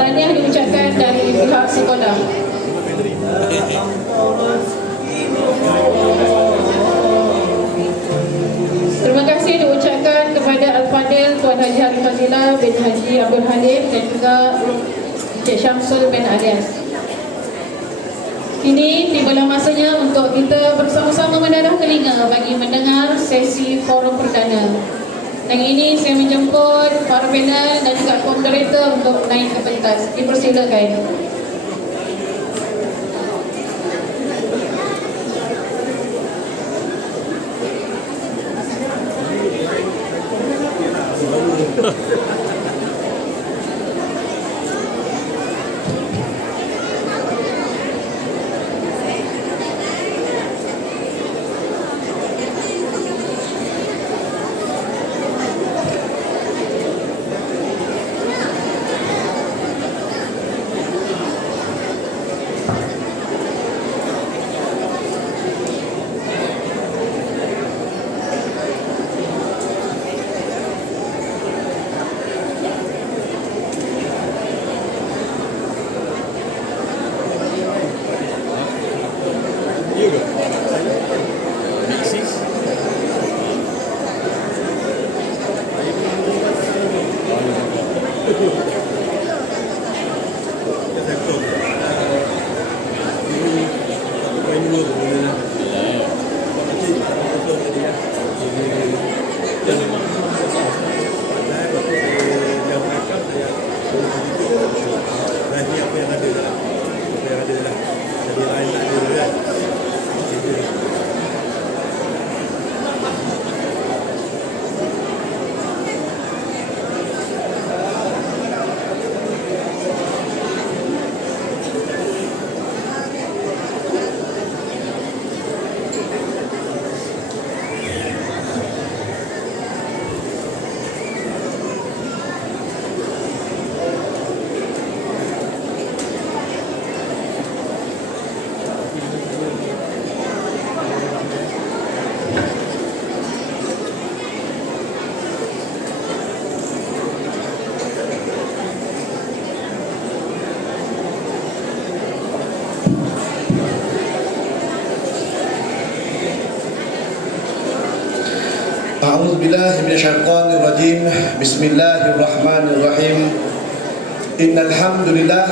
Tahniah diucapkan dari pihak sekolah. Terima kasih diucapkan kepada Al-Fadil Tuan Haji Harif Fazila bin Haji Abdul Halim dan juga Encik Syamsul bin Alias. Kini tibalah masanya untuk kita bersama-sama mendadah telinga bagi mendengar sesi forum perdana. Dan ini saya menjemput para panel dan juga moderator untuk naik ke pentas. Dipersilakan. A'udzubillahi minasyaitonirrajim. Bismillahirrahmanirrahim. Innal hamdalillah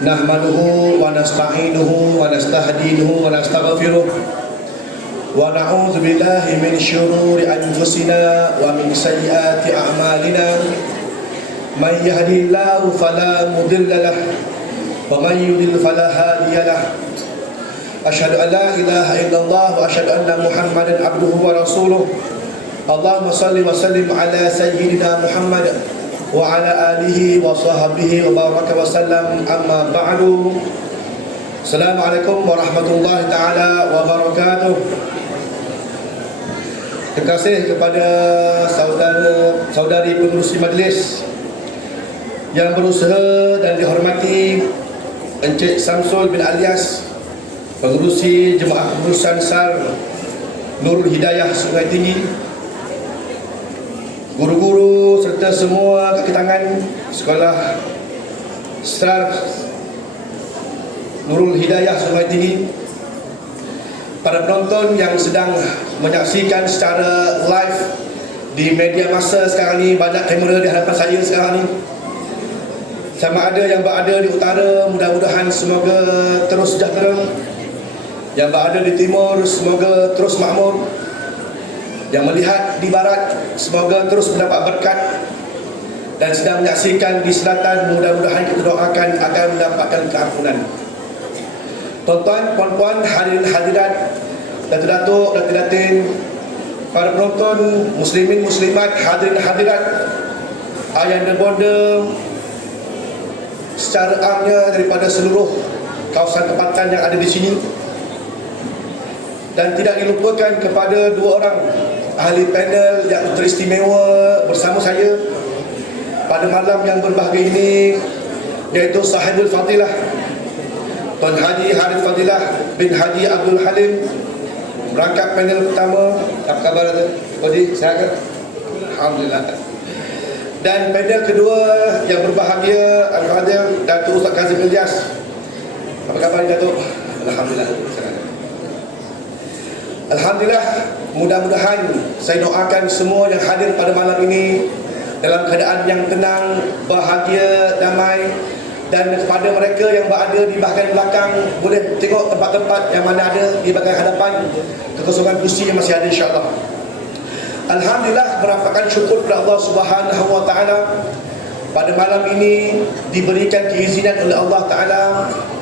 nahmaduhu wa nasta'inuhu wa nastahdinuhu wa nastaghfiruh wa na'udzu billahi min syururi anfusina wa min sayyiati a'malina. May yahdihillahu fala mudilla lahu wa may yudlil fala hadiya lahu. Asyhadu an la ilaha illallah wa asyhadu anna Muhammadan abduhu wa rasuluh. Allahumma salli wa sallim ala sayyidina Muhammad wa ala alihi wa sahbihi wa baraka wa sallam, amma ba'du. Assalamualaikum warahmatullahi taala wabarakatuh. Terima kasih kepada saudari pengerusi majlis yang berusaha dan dihormati Encik Syamsul bin Alias, pengerusi Jemaah Pengurusan SAR Nurul Hidayah Sungai Tinggi, guru-guru serta semua kaki tangan sekolah SAR Nurul Hidayah Sungai Tinggi, para penonton yang sedang menyaksikan secara live di media massa sekarang ni. Banyak kamera di hadapan saya sekarang ni. Sama ada yang berada di utara, mudah-mudahan semoga terus sejahtera. Yang berada di timur, semoga terus makmur. Yang melihat di barat, semoga terus mendapat berkat. Dan sedang menyaksikan di selatan, mudah-mudahan kita doakan akan mendapatkan keampunan. Tuan-tuan, puan-puan, hadirin hadirat, datuk-datuk, datin-datin, para penonton, muslimin, muslimat, hadirin hadirat, ayah dan bonda, secara amnya daripada seluruh kawasan tempatan yang ada di sini. Dan tidak dilupakan kepada dua orang ahli panel yang teristimewa bersama saya, pada malam yang berbahagia ini, yaitu sahibul fadilah Tuan Haji Harith Fadilah bin Haji Abdul Halim, berangkat panel pertama. Apa khabar tu? Kodi, sihat ke? Alhamdulillah. Dan panel kedua yang berbahagia, Al-Fadhil Datuk Ustaz Kazim Ilyas. Apa khabar Datuk? Alhamdulillah. Alhamdulillah, mudah-mudahan saya doakan semua yang hadir pada malam ini dalam keadaan yang tenang, bahagia, damai. Dan kepada mereka yang berada di bahagian belakang, boleh tengok tempat-tempat yang mana ada di bahagian hadapan, kekosongan kursi yang masih ada, insya-Allah. Alhamdulillah, merapatkan syukur kepada Allah Subhanahu wa taala, pada malam ini diberikan keizinan oleh Allah Taala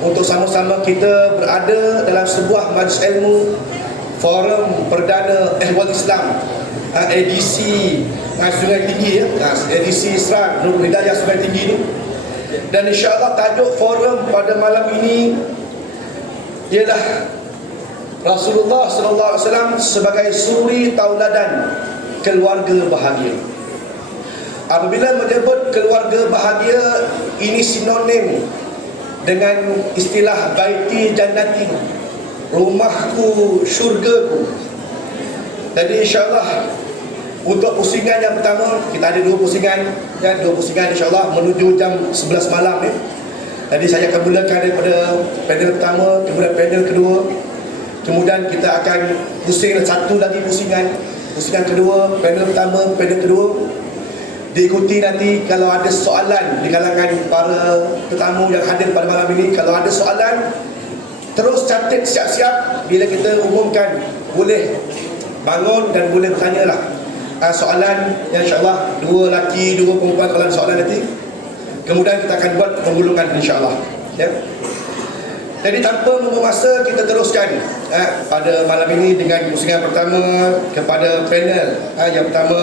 untuk sama-sama kita berada dalam sebuah majlis ilmu, forum perdana Ehwal Islam, edisi Sungai Tinggi, edisi Serang Nurul Hidayah Sungai Tinggi ni. Dan insya-Allah tajuk forum pada malam ini ialah Rasulullah sallallahu alaihi wasallam sebagai suri tauladan keluarga bahagia. Apabila menyebut keluarga bahagia, ini sinonim dengan istilah baiti jannati, rumahku syurgaku. Jadi insya-Allah untuk pusingan yang pertama, kita ada dua pusingan, dua pusingan insya-Allah menuju jam 11 malam ni. Jadi saya akan mulakan daripada panel pertama, kemudian panel kedua. Kemudian kita akan pusing satu lagi pusingan kedua, panel pertama, panel kedua. Diikuti nanti kalau ada soalan di kalangan para tetamu yang hadir pada malam ini. Kalau ada soalan, terus catat siap-siap. Bila kita umumkan, boleh bangun dan boleh bertanya lah. Soalan yang insyaAllah dua lelaki, dua perempuan kalau ada soalan nanti. Kemudian kita akan buat penggulungan insyaAllah, ya. Jadi tanpa membuang masa, kita teruskan pada malam ini dengan pusingan pertama kepada panel. Yang pertama,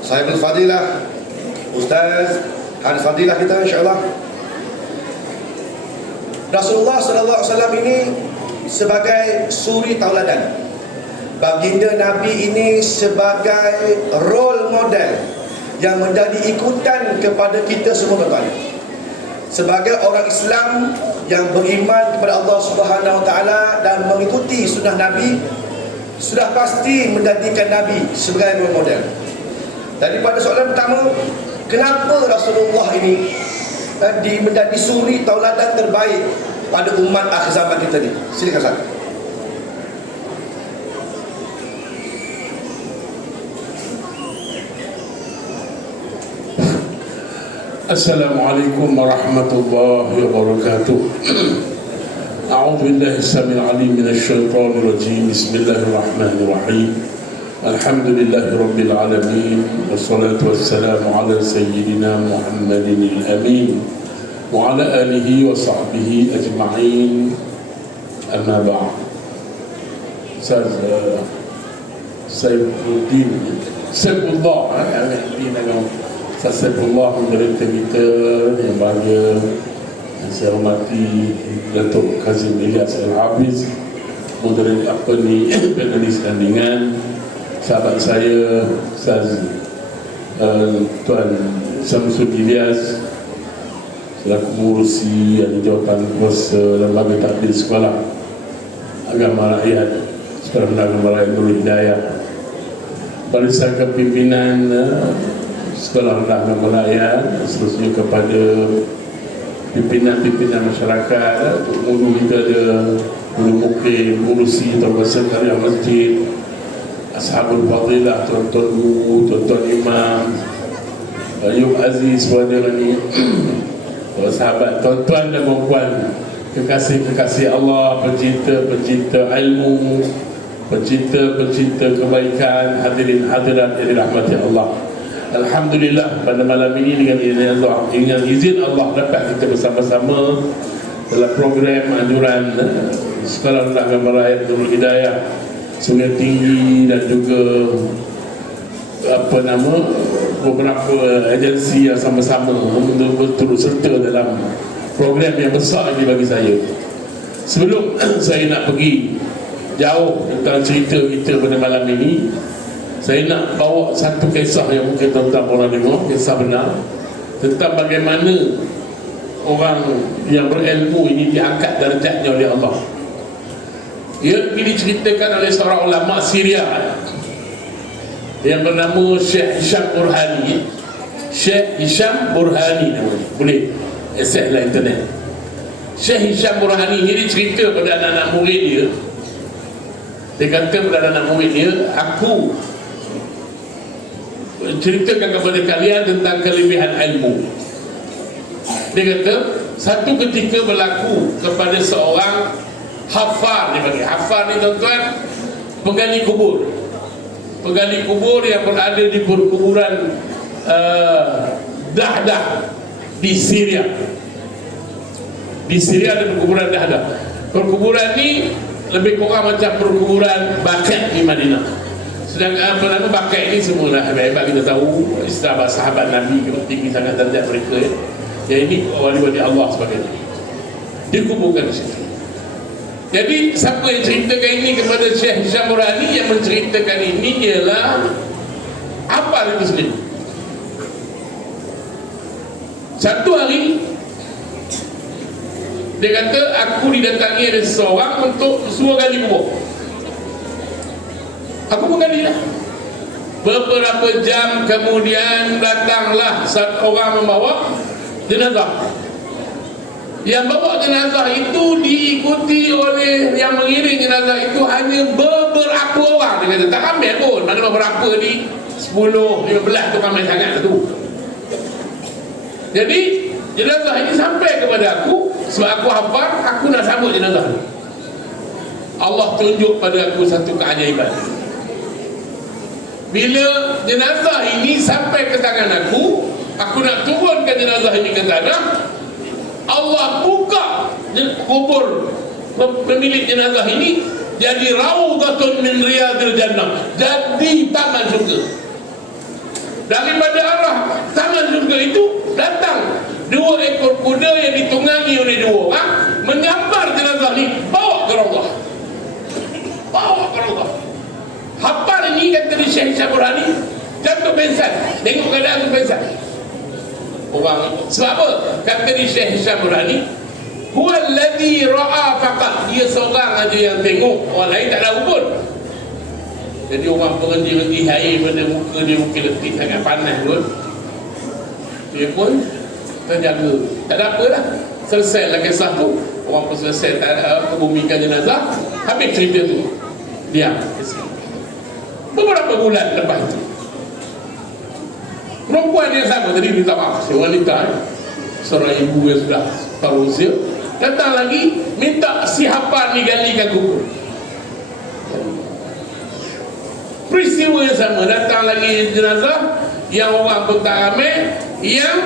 Sahibul Fadilah Ustaz Harith Fadilah kita insyaAllah. Rasulullah sallallahu alaihi wasallam ini sebagai suri tauladan, baginda Nabi ini sebagai role model yang menjadi ikutan kepada kita semua tuan-tuan. Sebagai orang Islam yang beriman kepada Allah Subhanahu wa taala dan mengikuti sunnah Nabi, sudah pasti menjadikan Nabi sebagai role model. Daripada soalan pertama, kenapa Rasulullah ini menjadi suri tauladan terbaik pada umat akhir zaman kita ni? Silakan Ustaz. Assalamualaikum warahmatullahi wabarakatuh. A'udzu billahi samil alim minasy syaithanir rajim. Bismillahirrahmanirrahim. Alhamdulillahi rabbil alamin. Wassalatu wassalamu ala sayyidina Muhammadin al-amin wa ala alihi wa sahbihi ajma'in. Amma ba'd. Sayyidullah Sayyidullah menderita kita yang bahagia, yang saya hormati Datuk Kazim Ilyas Al-Hafiz, moderator panelis tandingan, sahabat saya Ustaz Tuan Samsul Ilyas selaku pengurusi yang jawatan kuasa Lembaga Takdir Sekolah Agama Rakyat Sekolah Agama Rakyat Nurul Hidayah, barisan kepimpinan Sekolah Rendah Agama Rakyat, seterusnya kepada pimpinan-pimpinan masyarakat, guru kita ada guru muklim, pengurusi tuan-tuan karya masjid, ashabul fadilah, tuan-tuan guru, tuan-tuan imam, Ayub Aziz pada ni, sahabat, tuan-tuan dan puan-puan, kekasih-kekasih Allah, pencinta ilmu, pencinta kebaikan, hadirin hadirat yang dirahmati Allah. Alhamdulillah, pada malam ini dengan izin Allah dapat kita bersama-sama dalam program anjuran Sekolah Rendah Agama Rakyat Nurul Hidayah Sungai Tinggi dan juga beberapa agensi yang sama-sama berturut serta dalam program yang besar ini bagi saya. Sebelum saya nak pergi jauh tentang cerita kita pada malam ini, saya nak bawa satu kisah yang mungkin tuan-tuan pernah dengar, kisah benar. tentang bagaimana orang yang berilmu ini diangkat darjatnya oleh Allah. Ia diceritakan oleh seorang ulama Syria yang bernama Syekh Hisham Burhani. Syekh Hisham Burhani namanya. Boleh access lah internet. Syekh Hisham Burhani ini cerita pada anak-anak murid dia. Dia kata pada anak-anak murid dia, aku ceritakan kepada kalian tentang kelebihan ilmu. Dia kata satu ketika berlaku kepada seorang hafar, dia panggil hafar ni tuan-tuan, penggali kubur. Penggali kubur yang berada di perkuburan Dahdah di Syria. Di Syria ada perkuburan Dahdah. Perkuburan ni lebih kurang macam perkuburan Baqi' di Madinah. Sedangkan apa nama Baqi' ni semua dah hebat-hebat kita tahu, sahabat Nabi tinggi sangat darjat mereka ya. Yang ini wali-wali Allah sebagainya dikuburkan di situ. Jadi siapa yang ceritakan ini kepada Syekh Hisham Burhani? Yang menceritakan ini ialah apa itu sendiri. Satu hari dia kata, aku didatangi oleh seseorang untuk suruh gali kubur. Aku pun gali lah. Beberapa jam kemudian datanglah satu orang membawa jenazah. Yang bawa jenazah itu diikuti oleh yang mengiring jenazah itu hanya beberapa orang. Dia kata tak ramai pun, mana beberapa ni 10, 15 tu ramai sangat tu. Jadi jenazah ini sampai kepada aku. Sebab aku hafal, aku nak sambut jenazah. Allah tunjuk pada aku satu keajaiban. Bila jenazah ini sampai ke tangan aku nak turunkan jenazah ini ke tanah. Allah buka kubur pemilik jenazah ini, jadi raudhatun min riyadil jannah, jadi taman syurga. Daripada arah taman syurga itu datang 2 ekor kuda yang ditunggangi oleh 2 orang, menyambar jenazah ini, bawa ke raudhah. Bawa ke raudhah. Hafal ini kata di Syekh Hisham Burhani, jatuh pensan, tengok keadaan tu pensan. Orang sebab apa? Kata di Syekh Hisham Burhani, huwa alladhi ra'a faqat, dia seorang aja yang tengok, orang lain tak tahu pun. Jadi orang berhenti-henti air pada muka dia, mungkin letih sangat panas pun, dia pun terjaga. Tak ada apa lah, selesailah kisah tu. Orang pun selesai kebumikan jenazah, habis cerita tu, diam. Beberapa bulan lepas itu, perempuan yang sama tadi minta maaf, si wanita, seorang ibu yang sudah tahu usia, datang lagi minta si hafar ni galikan kubur. Peristiwa yang sama, datang lagi jenazah yang orang pun tak ramai, yang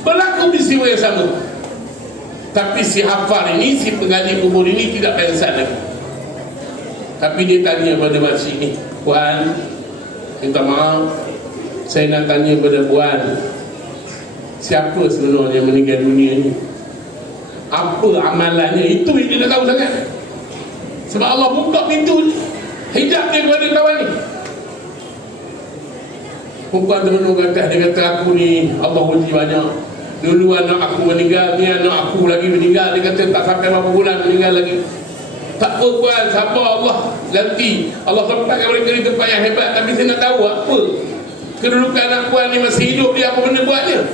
berlaku peristiwa yang sama. Tapi si hafar ini, si penggali kubur ini tidak pensan lagi. Tapi dia tanya pada makcik ni, puan, minta maaf, saya nak tanya pada puan, siapa sebenarnya meninggal dunia ni? Apa amalannya? Itu yang dia nak tahu sangat. Sebab Allah buka pintu hijab dia kepada kawan ni. Perempuan teman kata, dia kata aku ni Allah uji banyak. Dulu anak aku meninggal, ni anak aku lagi meninggal. Dia kata tak sampai berapa bulan meninggal lagi. Tak apa puan, sabar, Allah ganti. Allah tempatkan mereka di tempat yang hebat. Tapi saya nak tahu apa kedudukan anak puan ni masih hidup, dia apa benda buat dia,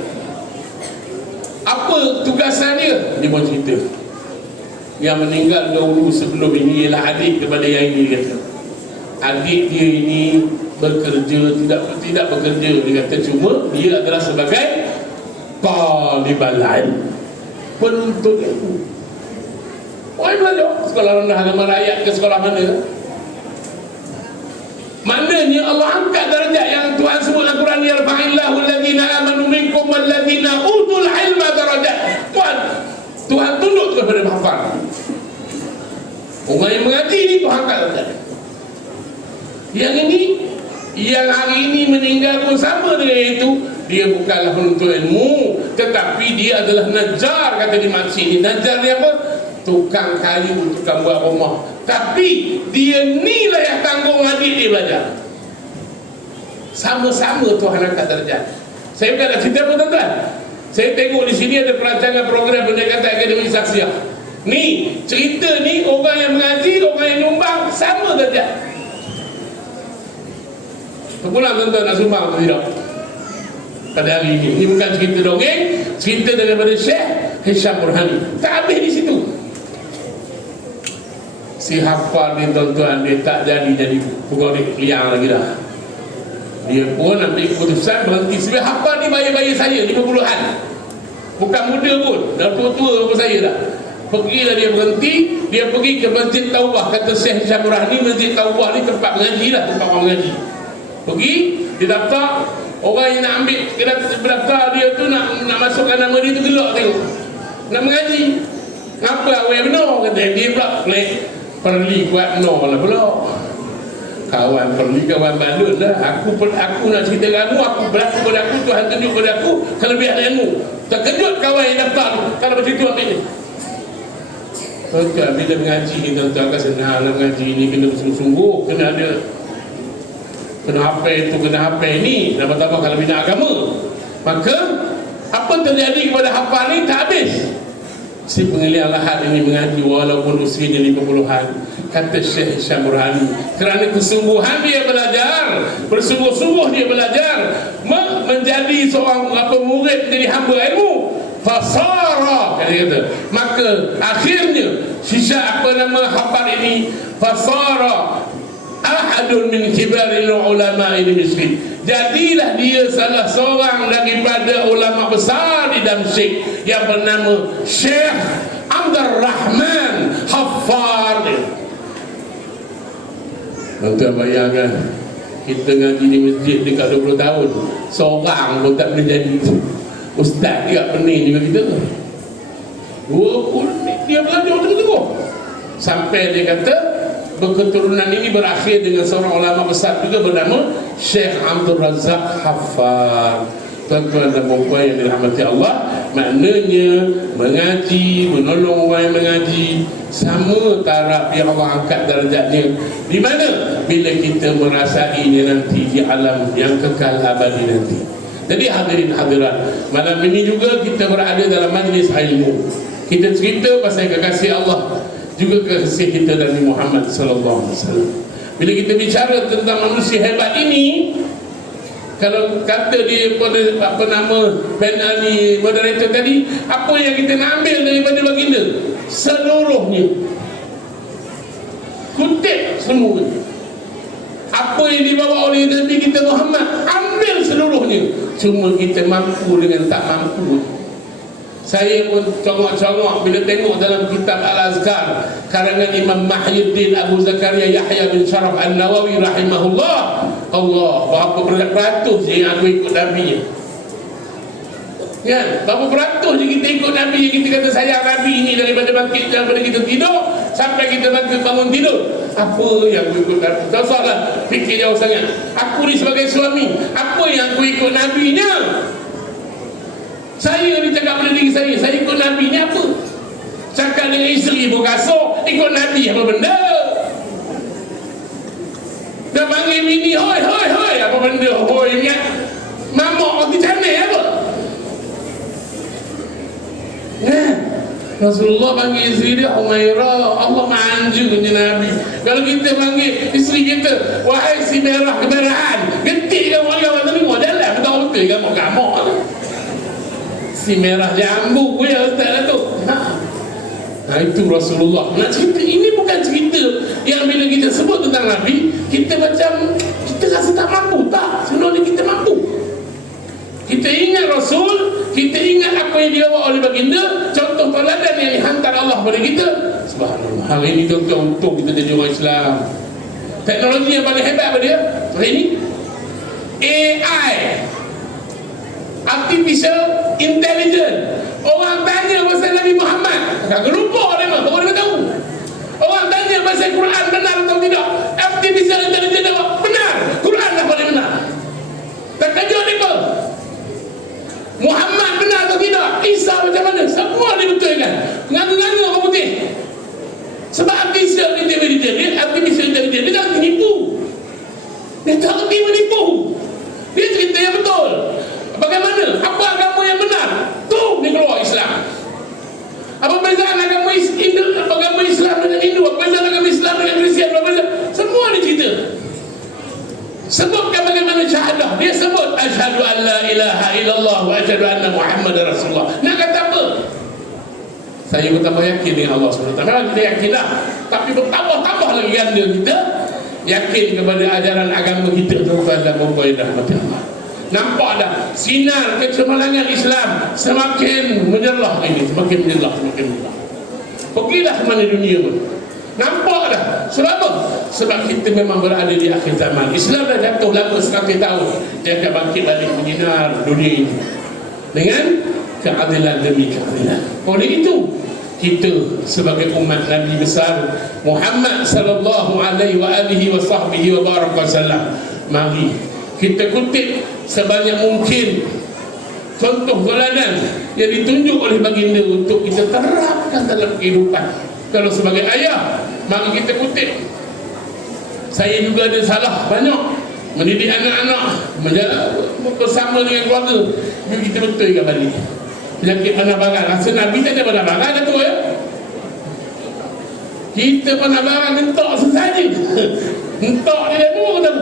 apa tugasan dia. Dia pun cerita yang meninggal dahulu sebelum ini ialah adik kepada yang ini. Dia kata adik dia ini bekerja, tidak bekerja. Dia kata cuma dia adalah sebagai talibal ilm, penuntut ilmu. Orang belajar sekolah rendah agama rakyat ke sekolah mana. Maknanya Allah angkat darjat yang Tuhan sebut dalam Quran, yarfa'illahu alladhina amanu minkum walladhina utul ilma darajat. Tuhan tunduk kepada hafal. Orang yang mengaji ni Tuhan angkat darjat. Yang ini, yang hari ini meninggal pun sama dengan itu. Dia bukanlah penuntut ilmu, tetapi dia adalah najar, kata di makcik ni. Najar dia apa? Tukang kayu, tukang buat rumah. Tapi dia ni lah yang tanggung adik dia belajar. Sama-sama Tuhan angkat darjat. Saya bukan nak cerita pun tuan-tuan. Saya tengok di sini ada perancangan program pendekatan akademik saksiah. Ni, cerita ni orang yang mengaji, orang yang nyumbang sama saja. Berpulang tuan-tuan nak sumbang atau tidak? Pada hari ini. Ini bukan cerita dongeng, cerita daripada Syekh Hisham Burhani. Tak habis di situ. Si hafal ni tuan-tuan, dia tak jadi pegawai liang lagi dah. Dia pun ambil keputusan berhenti. Sebab hafal ni bayar-bayar saya 50-an. Bukan muda pun, dah tua-tua apa saya dah. Pergilah dia berhenti, dia pergi ke Masjid Taubah. Kata Syekh Hisham Burhani, Masjid Taubah ni tempat mengaji lah, tempat orang mengaji. Pergi, dia daftar. Orang yang nak ambil daftar dia tu nak masukkan nama dia tu gelak tengok. Nak mengaji. Ngapa awak benar? Kata dia pula perli kuat benar lah pula. Kawan perli kawan balun lah. Aku nak cerita kamu, aku berlaku pada aku, Tuhan tunjuk pada aku kelebihan ilmu. Terkejut kawan yang daftar tu. Kalau macam tu ambil ni. Tuan-tuan, bila mengaji ni tuan-tuan kan senang nak mengaji ni, kena bersungguh-sungguh, kena ada kena hafal ni, tambah-tambah kalau bina agama. Maka apa terjadi kepada hafal ni tak habis. Si pengelian lahat ini mengaji walaupun usianya 50-an. Kata Syekh Hisham Burhani, kerana kesungguhan dia belajar, bersungguh-sungguh dia belajar, menjadi seorang murid, menjadi hamba ilmu, fasara, kata maka akhirnya sisa hafal ini fasara ahadun min kibaril ulama ini miskin. Jadilah dia salah seorang daripada ulama besar di Damsyik yang bernama Syekh Abdul Rahman Haffar. Tuan-tuan bayangkan, kita ngaji di masjid dekat 20 tahun, seorang pun tak boleh jadi ustaz dia pening juga kita. Dia belajar terus-terus sampai dia kata keturunan ini berakhir dengan seorang ulama besar juga bernama Syekh Abdul Razak Haffar. Tuan-tuan dan puan yang dirahmati Allah, maknanya mengaji, menolong orang yang mengaji sama taraf yang Allah angkat darjatnya. Di mana? Bila kita merasainya nanti di alam yang kekal abadi nanti. Jadi hadirin hadirat, malam ini juga kita berada dalam majlis ilmu. Kita cerita pasal kekasih Allah, juga kekasih kita Nabi Muhammad sallallahu alaihi wasallam. Bila kita bicara tentang manusia hebat ini, kalau kata dia apa nama panel ni moderator tadi, apa yang kita nak ambil daripada baginda? Seluruhnya. Kutip semua. Apa yang dibawa oleh Nabi kita Muhammad, ambil seluruhnya. Cuma kita mampu dengan tak mampu. Saya pun congok-congok bila tengok dalam kitab Al-Azkar karangan Imam Mahyuddin Abu Zakaria Yahya bin Sharaf An-Nawawi rahimahullah. Allah, berapa beratus je yang aku ikut Nabi. Kan? Berapa beratus je kita ikut Nabi, yang kita kata sayang Nabi ni daripada bangkit daripada kita tidur sampai kita bangun tidur. Apa yang aku ikut Nabi? Tak salah fikir jauh sangat. Aku ni sebagai suami, apa yang aku ikut Nabi-nya? Saya ni cakap pada diri saya ikut Nabi ni apa? Cakap dengan isteri berkasar, ikut Nabi apa benda? Dah panggil bini, hoi, apa benda? Hoi, ingat mamak roti canai apa? Rasulullah panggil isteri dia Umairah. Allah manjunya Nabi. Kalau kita panggil isteri kita, wahai si merah kemerahan, getik kamu orang terima jalan, betul-betul kamu si merah jambu ya ustaz tu. Nah itu Rasulullah. Nak cerita ini bukan cerita yang bila kita sebut tentang Nabi kita macam kita rasa tak mampu. Tak, sebenarnya kita mampu. Kita ingat Rasul, kita ingat apa yang dibawa oleh baginda, contoh teladan yang dihantar Allah kepada kita. Subhanallah. Hari ini tuan-tuan untung kita jadi orang Islam. Teknologi yang paling hebat apa dia? Hari ini AI, Artificial Intelligence. Orang tanya pasal Nabi Muhammad, agak lupa dia mah, baru dia tahu. Orang tanya pasal Quran benar atau tidak, Artificial Intelligence dia benar, Quran dah paling benar. Terkejut dia pun. Muhammad benar atau tidak, Isa macam mana, semua dibetulkan. Nganu-nganu orang putih. Sebab Artificial Intelligence dia tak menipu. Dia tak menipu. Dia cerita yang betul. Bagaimana sebagaimana syahadah. Dia sebut asyhadu an la ilaha illallah wa asyhadu anna Muhammadar Rasulullah. Nak kata apa? Saya bertambah yakin dengan Allah SWT. Memang kita yakinlah, tapi bertambah-tambah lagi ganda kita yakin kepada ajaran agama kita tuan dan puan yang dirahmati Allah. Nampak dah sinar kecemerlangan Islam semakin menyelah ini, semakin menyelah. Pergilah ke mana dunia pun. Nampak dah. Sebab sebab kita memang berada di akhir zaman. Islam dah jatuh lama 100 tahun. Dia akan bangkit balik menyinar dunia ini dengan keadilan demi keadilan. Oleh itu kita sebagai umat Nabi besar Muhammad sallallahu alaihi wa alihi wa sahbihi wa baraka wasallam, mari kita kutip sebanyak mungkin contoh teladan yang ditunjuk oleh baginda untuk kita terapkan dalam kehidupan. Kalau sebagai ayah, mari kita kutip. Saya juga ada salah banyak mendidik anak-anak bersama dengan keluarga. Kita betul ke balik penyakit penabaran. Rasa Nabi tak ada penabaran dah tu ya. Kita penabaran entok sesaja. Entok dia pun tahu.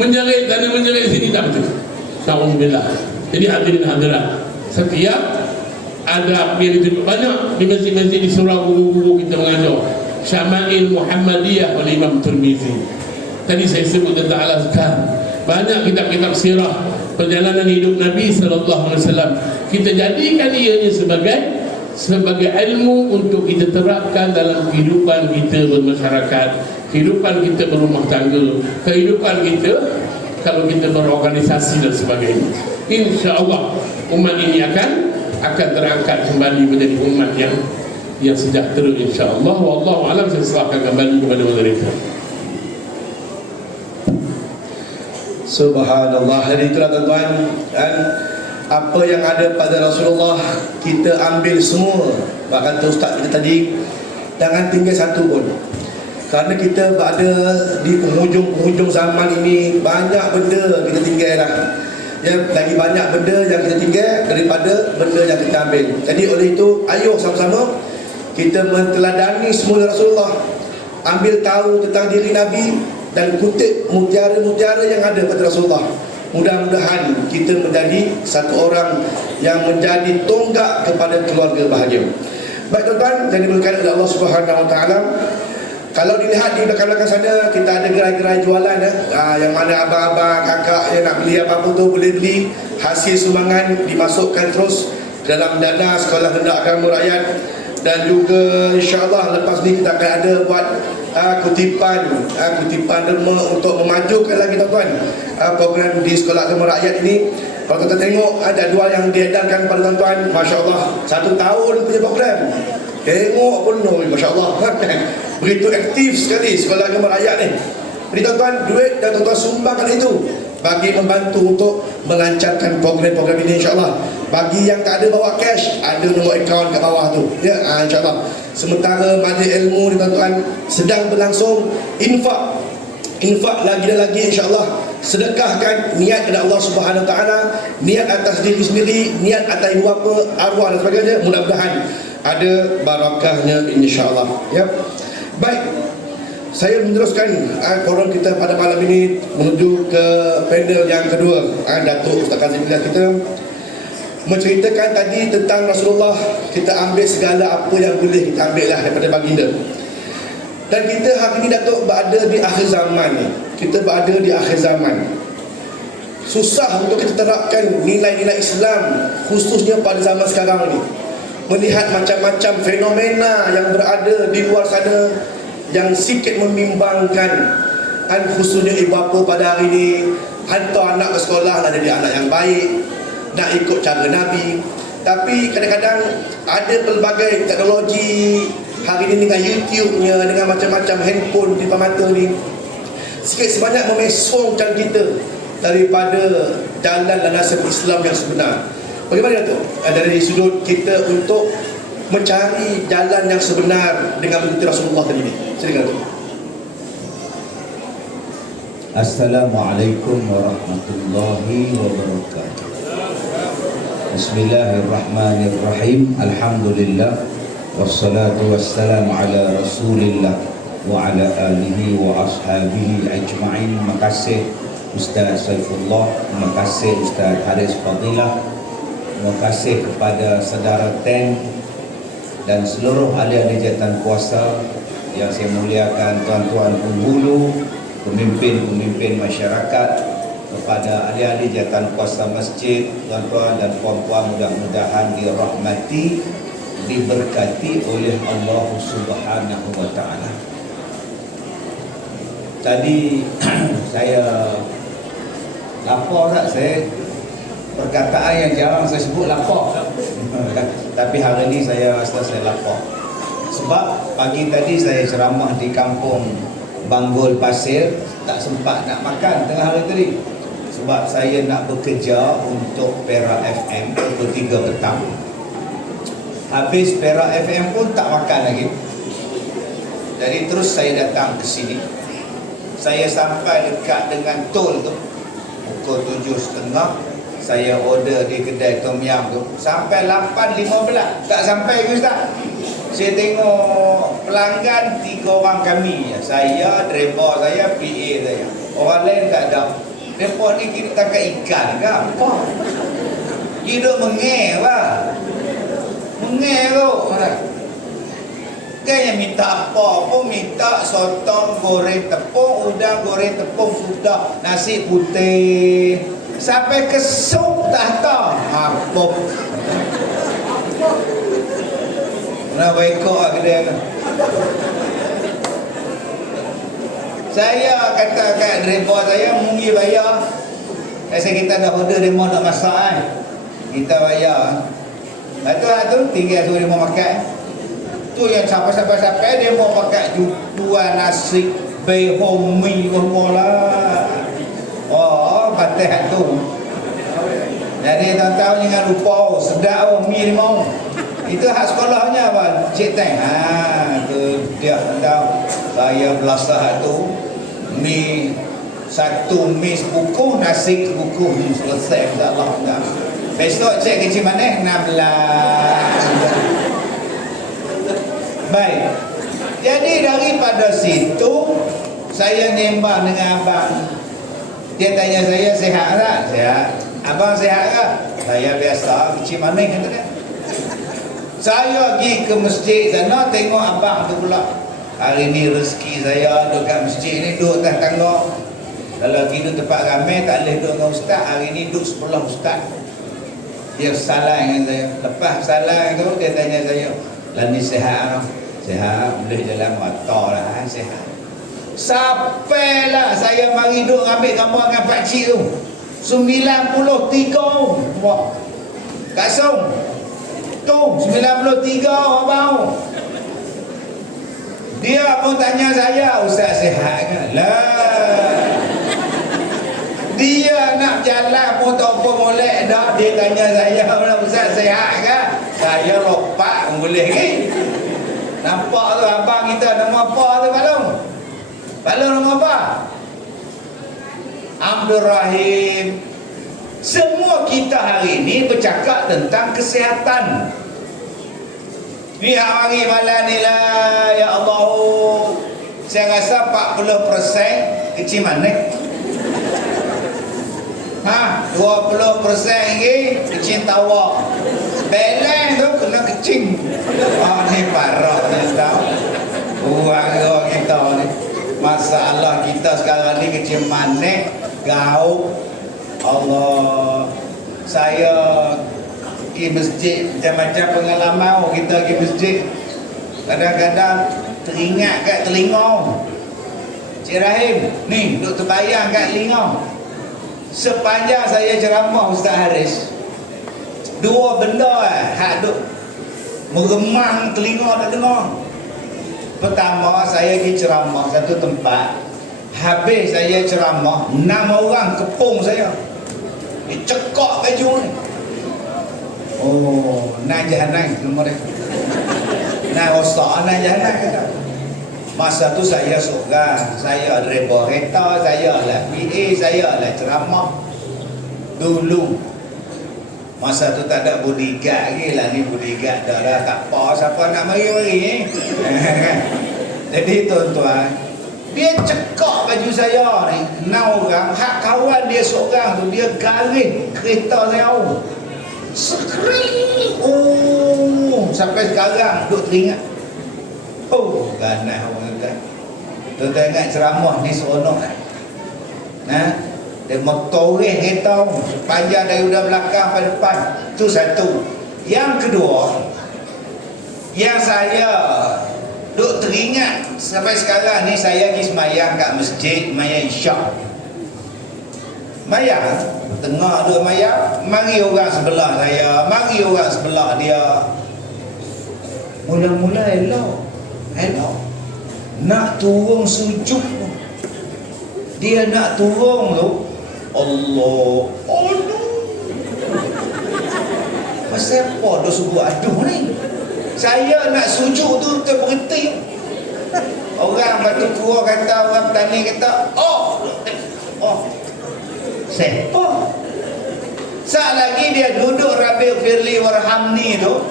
Menjerit sana menjerit sini tak betul. Alhamdulillah. Jadi hadirin hadirat, setiap ada apa yang ditunjuk banyak di masjid-masjid di surau guru-guru kita mengajar Syama'il Muhammadiyah oleh Imam Tirmizi. Tadi saya sebut tentang Al-Azkar. Banyak kitab-kitab sirah perjalanan hidup Nabi sallallahu alaihi wasallam. Kita jadikan ianya sebagai ilmu untuk kita terapkan dalam kehidupan kita bermasyarakat, kehidupan kita berumah tangga, kehidupan kita kalau kita berorganisasi dan sebagainya. Insya-Allah umat ini akan terangkat kembali menjadi umat yang sejahtera insya-Allah. Wallahu a'lam. Saya serahkan kembali kepada moderator. Subhanallah. Hari itulah tuan-tuan, dan apa yang ada pada Rasulullah kita ambil semua. Bahkan Ustaz kita tadi, jangan tinggal satu pun. Kerana kita berada di penghujung zaman ini, banyak benda kita tinggal dah. Ya, lagi banyak benda yang kita tinggal daripada benda yang kita ambil. Jadi oleh itu, ayo sama-sama kita menteladani semua Rasulullah, ambil tahu tentang diri Nabi dan kutip mutiara-mutiara yang ada pada Rasulullah. Mudah-mudahan kita menjadi satu orang yang menjadi tonggak kepada keluarga bahagia. Baik tuan-tuan, yang diberkati oleh Allah Subhanahu Wa Taala. Kalau dilihat di belakang-belakang sana, kita ada gerai-gerai jualan yang mana abang-abang, kakak yang nak beli apa-apa tu boleh beli. Hasil sumbangan dimasukkan terus dalam dana Sekolah Rendah Agama Rakyat. Dan juga insya-Allah lepas ni kita akan ada buat kutipan derma untuk memajukan lagi tuan-tuan program di Sekolah Agama Rakyat ini. Kalau kita tengok jadual yang diedarkan pada tuan-tuan, masya-Allah 1 tahun punya program. Tengok pun masya-Allah. Begitu aktif sekali Sekolah Agama Rakyat ni. Jadi tuan-tuan, duit dan tuan-tuan sumbangkan itu bagi membantu untuk melancarkan program-program ini insya-Allah. Bagi yang tak ada bawa cash, ada nombor akaun kat bawah tu. Ya, insya-Allah. Sementara majlis ilmu ni tuan-tuan sedang berlangsung, infak lagi dan lagi insya-Allah. Sedekahkan niat kepada Allah Subhanahu Wa Taala, niat atas diri sendiri, niat atas ibu bapa, arwah dan sebagainya. Mudah-mudahan ada barakahnya insya-Allah. Ya. Baik, saya meneruskan forum kita pada malam ini menuju ke panel yang kedua. Datuk Ustaz Kazim Ilyas kita menceritakan tadi tentang Rasulullah. Kita ambil segala apa yang boleh kita ambil lah daripada baginda. Dan kita hari ini Datuk berada di akhir zaman ni. Kita berada di akhir zaman. Susah untuk kita terapkan nilai-nilai Islam, khususnya pada zaman sekarang ni. Melihat macam-macam fenomena yang berada di luar sana yang sikit membimbangkan. Dan khususnya ibu bapa pada hari ini hantar anak ke sekolah nak jadi anak yang baik, nak ikut cara Nabi. Tapi kadang-kadang ada pelbagai teknologi hari ini dengan YouTube-nya, dengan macam-macam handphone di depan mata ni, sikit sebanyak memesongkan kita daripada jalan dan nasib Islam yang sebenar. Bagaimana tu? Dari sudut kita untuk mencari jalan yang sebenar dengan mengikuti Rasulullah tadi ni. Silakan tu. Assalamualaikum warahmatullahi wabarakatuh. Bismillahirrahmanirrahim. Alhamdulillah wassalatu wassalamu ala Rasulillah wa ala alihi wa ashabihi ajma'in. Terima kasih Ustaz Saifullah, terima kasih Ustaz Haris Fadilah, terima kasih kepada saudara Ten dan seluruh ahli-ahli jawatan kuasa yang saya muliakan, tuan-tuan penghulu, pemimpin-pemimpin masyarakat, kepada ahli-ahli jawatan kuasa masjid, tuan-tuan dan puan-puan, mudah-mudahan dirahmati, diberkati oleh Allah Subhanahu wa taala. Tadi saya lapar tak saya, perkataan yang jarang saya sebut lapar. Tapi hari ini saya rasa saya lapar. Sebab pagi tadi saya ceramah di kampung Banggul Pasir, tak sempat nak makan tengah hari tadi. Sebab saya nak bekerja untuk Perak FM pukul 3 petang. Habis Perak FM pun tak makan lagi. Jadi terus saya datang ke sini. Saya sampai dekat dengan tol tu pukul 7.30. Saya order di kedai tom yam tu sampai 8.15. Tak sampai ke Ustaz? Saya tengok pelanggan 3 orang kami. Saya, driver saya, PA saya. Orang lain tak ada. Mereka ni kira tangkap ikan ke apa? Hidup mengeh lah. Mengeh tu. Kan yang minta apa pun minta sotong goreng tepung, udang goreng tepung sudah, nasi putih sampai ke sup tak tahu apa. Nak baikok kedai tu. Saya kata kat driver saya mungkin bayar. Saya kita dah order dia mau nak masak kan. Kita bayar. Lepas tu tinggal suruh dia mau makan. Tu yang sampai dia mau pakai jual nasi behom mi lah. Oh, patah tu. Jadi tuan-tuan jangan lupa sedap mi ni mau. Itu hak sekolahnya apa? Cik Teng. Tu dia tahu. Saya belasah tu mi satu mi sebuku, nasi sebuku selesai insya-Allah. Besok cek kecil mana? 16. Baik. Jadi daripada situ saya nyembah dengan abang. Dia tanya saya sihat tak? Sihat. Abang sihat tak? Saya biasa. Kecil mana kata dia? Saya pergi ke masjid sana tengok abang tu pula. Hari ni rezeki saya duduk kat masjid ni, duduk atas tangga. Kalau tidur tempat ramai tak boleh duduk dengan ustaz. Hari ni duduk sebelah ustaz. Dia salam dengan saya. Lepas salam tu dia tanya saya, "Lani sihat tak?" "Sihat, boleh jalan motor lah." "Sihat." Sampailah saya mari duduk ambil gambar dengan pakcik tu 93. Wah, kasung tu 93 abang. Dia pun tanya saya, "Ustaz sihat ke?" Lah, dia nak jalan pun tak apa molek dah. Dia tanya saya, "Ustaz sihat ke?" Saya lopak boleh ke? Nampak tu abang kita nama apa tu Balong? Balong nama apa? Abdul Rahim. Semua kita hari ini bercakap tentang kesihatan. Ni hari malam ni lah, ya Allah. Saya rasa 40% kecil mana? 20% lagi kecil tawak. Balance tu kena kecing. Ni parah ni tahu. Orang kita ni. Masalah kita sekarang ni kecil manik, gauk. Allah. Saya pergi masjid, macam-macam pengalaman kita pergi masjid. Kadang-kadang teringat kat telinga. Cik Rahim, ni duk terbayang kat telinga. Sepanjang saya ceramah Ustaz Haris, 2 benda hak duk meremang telinga tak dengar. Pertama, saya pergi ceramah satu tempat. Habis saya ceramah, 6 orang kepung saya. Dia cekak baju ni. Oh, nak jahanam nama dia. Nak rosak nak jahanam kata. Masa tu saya seorang, saya driver kereta, saya lah PA, saya lah ceramah. Dulu masa tu tak ada bodyguard lagi lah, ni bodyguard dah tak apa siapa nak mari-mari Jadi tuan-tuan, dia cekak baju saya ni 6 orang. Hak kawan dia seorang tu, dia garis kereta saya. Skring. Oh, sampai sekarang duk teringat. Oh, ganas orang kata. Tuan-tuan ingat ceramah ni seronok kan? Dia motoris kereta panjang dari udara belakang pada depan. Tu satu. Yang kedua, yang saya duk teringat sampai sekarang ni, saya pergi semayang kat masjid, semayang isyak. Mayang, tengah duk mayang, mari orang sebelah saya, mari orang sebelah dia. Mula-mula elok. Nak turun sujud, dia nak turun tu, Allah, pasal apa dia suruh aduh ni? Saya nak sujud tu terberhenti. Orang batu tua kata, orang petani kata, oh, siapa? Saat lagi dia duduk Rabi' Firli Warhamni tu,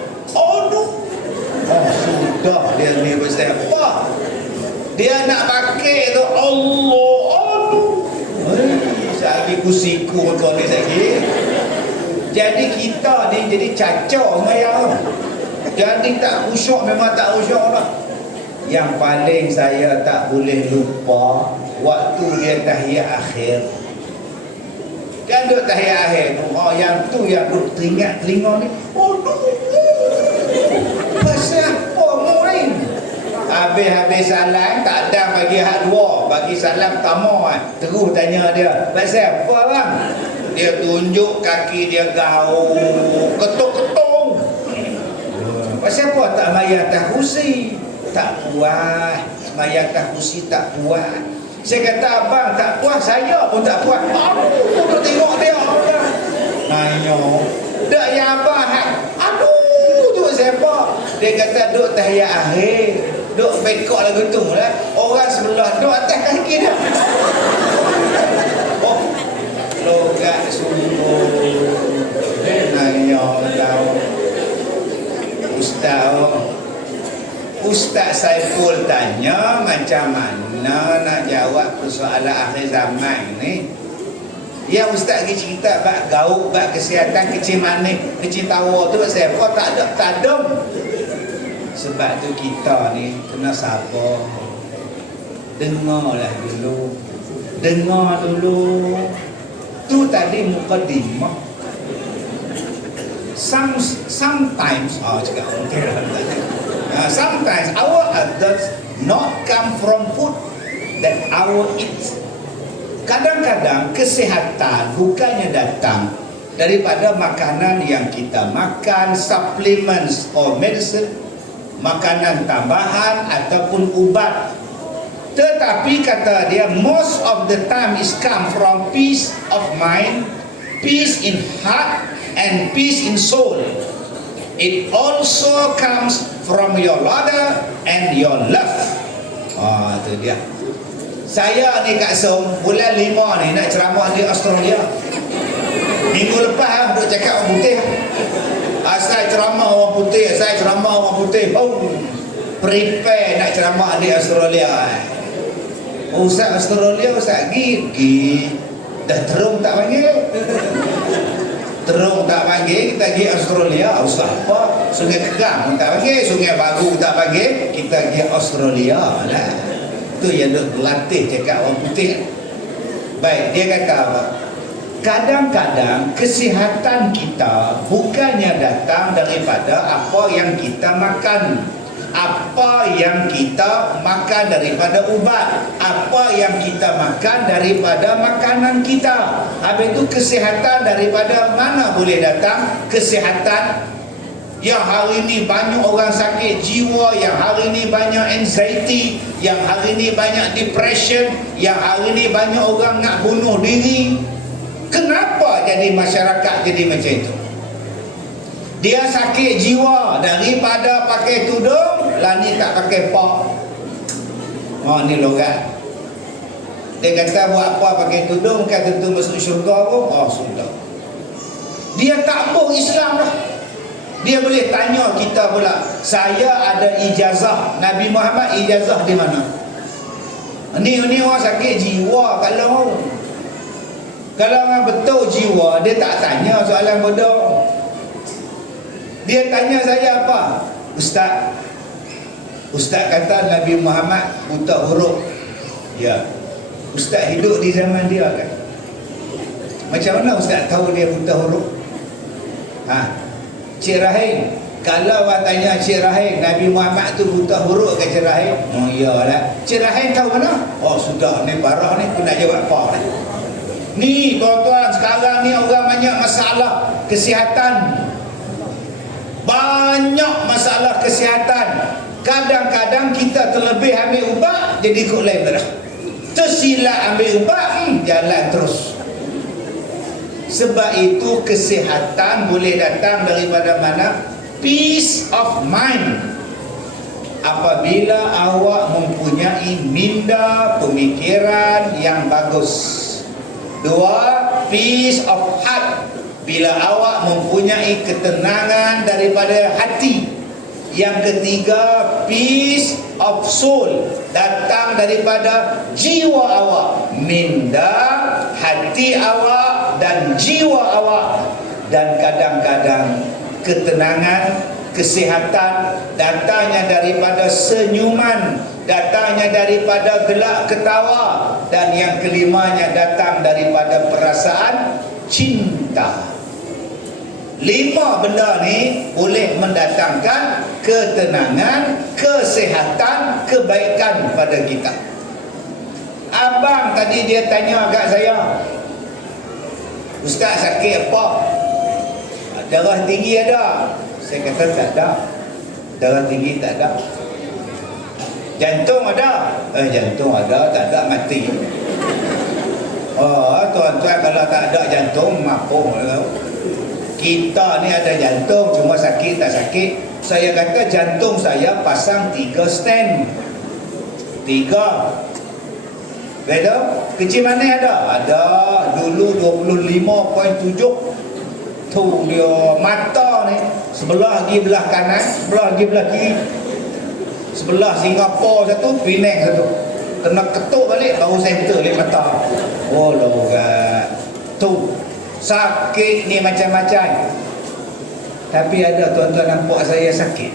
sudah dia ni pasal apa? Dia nak pakai tu, lagi kusiku kau ni lagi. Jadi kita ni jadi cacau semayang. Jadi tak khusyuk, memang tak khusyuk lah. Yang paling saya tak boleh lupa waktu dia tahiyat akhir. Kan duk tahiyat akhir tu, yang tu yang duk teringat telinga ni. Pasal apa mu ni? Habis salam tak ada bagi hak dua, bagi salam pertama terus tanya dia, pasal apa bang? Dia tunjuk kaki dia gaul, ketuk-ketung. Pasal apa tak mayat tahussi? Tak puas, mayat tahussi tak puas. Saya kata abang tak puas, saya pun tak puas. Aduh, tengok dia orang. Nanya, dak yang abang tu siapa? Dia kata duk tahiyat akhir, duk bekok lagu tu lah. Orang sebelah duk atas kaki dia. Oh, logat sungguh. Nanya tahu. Ustaz Saiful tanya macam mana nak jawab persoalan akhir zaman ni. Ya Ustaz pergi cerita bak gauk, bak kesihatan, kecil manis, kecil tawa tu siapa tak ada. Sebab tu kita ni kena sabar. Dengarlah dulu. Dengar dulu. Tu tadi mukadimah. Sometimes sometimes our adults not come from food that our eat. Kadang-kadang kesihatan bukannya datang daripada makanan yang kita makan, supplements or medicine, makanan tambahan ataupun ubat. Tetapi kata dia, most of the time is come from peace of mind, peace in heart and peace in soul. It also comes from your laughter and your love. Itu dia. Saya ni Kak Som, bulan 5 ni nak ceramah di Australia. Minggu lepas duk cakap orang putih. Saya ceramah orang putih, saya ceramah orang putih. Prepare nak ceramah di Australia. Ustaz Australia, Ustaz Gigi dah terung tak panggil. Terung tak panggil, kita pergi Australia. Ustaz apa? Sungai Kerang tak panggil, Sungai Baru tak panggil, kita pergi Australia lah. Itu yang duk berlatih cakap orang putih. Baik, dia kata apa? Kadang-kadang kesihatan kita bukannya datang daripada apa yang kita makan. Apa yang kita makan daripada ubat, apa yang kita makan daripada makanan kita. Habis itu kesihatan daripada mana boleh datang? Kesihatan yang hari ini banyak orang sakit jiwa, yang hari ini banyak anxiety, yang hari ini banyak depression, yang hari ini banyak orang nak bunuh diri. Kenapa jadi masyarakat jadi macam itu? Dia sakit jiwa daripada pakai tudung, lani tak pakai pak. Ni logat. Dia kata buat apa pakai tudung, kan tentu masuk syurga pun. Sudah. Dia tak mau Islam lah. Dia boleh tanya kita pula, saya ada ijazah, Nabi Muhammad ijazah di mana? Ni orang sakit jiwa kalau orang betul jiwa, dia tak tanya soalan bodoh. Dia tanya saya apa? Ustaz kata Nabi Muhammad buta huruf. Ya. Ustaz hidup di zaman dia kan? Macam mana Ustaz tahu dia buta huruf? Cik Rahim, kalau awak tanya Cik Rahim, Nabi Muhammad tu buta huruf ke Cik Rahim? Oh iyalah. Cik Rahim tahu mana? Oh sudah, ni parah ni, aku nak jawab apa ni? Ni tuan-tuan, sekarang ni orang banyak masalah kesihatan. Banyak masalah kesihatan. Kadang-kadang kita terlebih ambil ubat, jadi ikut lain dah. Tersilap ambil ubat, jalan terus. Sebab itu kesihatan boleh datang daripada mana? Peace of mind. Apabila awak mempunyai minda pemikiran yang bagus. 2. Peace of heart. Bila awak mempunyai ketenangan daripada hati. Yang ketiga, peace of soul, datang daripada jiwa awak, minda, hati awak dan jiwa awak. Dan kadang-kadang ketenangan, kesihatan datangnya daripada senyuman, datangnya daripada gelak ketawa, dan yang kelimanya datang daripada perasaan cinta. 5 benda ni boleh mendatangkan ketenangan, kesihatan, kebaikan pada kita. Abang tadi dia tanya kat saya, Ustaz sakit apa? Darah tinggi ada? Saya kata tak ada. Darah tinggi tak ada. Jantung ada? Jantung ada, tak ada mati. Oh tuan-tuan, kalau tak ada jantung mampu. Kita ni ada jantung, cuma sakit tak sakit. Saya kata jantung saya pasang 3 stand. 3. Beda? Kecil mana ada? Ada dulu 25.7. Tu dia mata ni. Sebelah lagi belah kanan, sebelah lagi belah kiri. Sebelah Singapura satu, Penang satu. Kena ketuk balik baru center balik mata. Oh logat. Tu sakit ni macam-macam. Tapi ada tuan-tuan nampak saya sakit?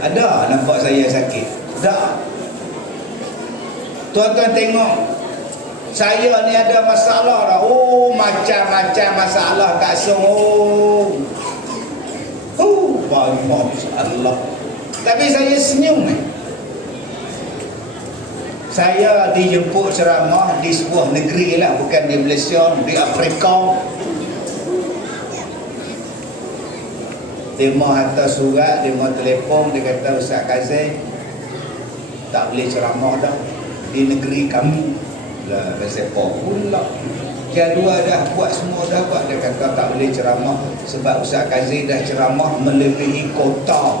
Ada nampak saya sakit? Tak. Tuan-tuan tengok, saya ni ada masalah dah. Oh macam-macam masalah kat semua. Banyak masalah. Tapi saya senyum. Saya dijemput ceramah di sebuah negeri lah, bukan di Malaysia, di Afrika. Dia mau hantar surat, dia mau telefon, dia kata Ustaz Kazim tak boleh ceramah dah di negeri kami. Lah saya pula jadual dah buat, semua dah buat. Dia kata tak boleh ceramah sebab Ustaz Kazim dah ceramah melebihi kota.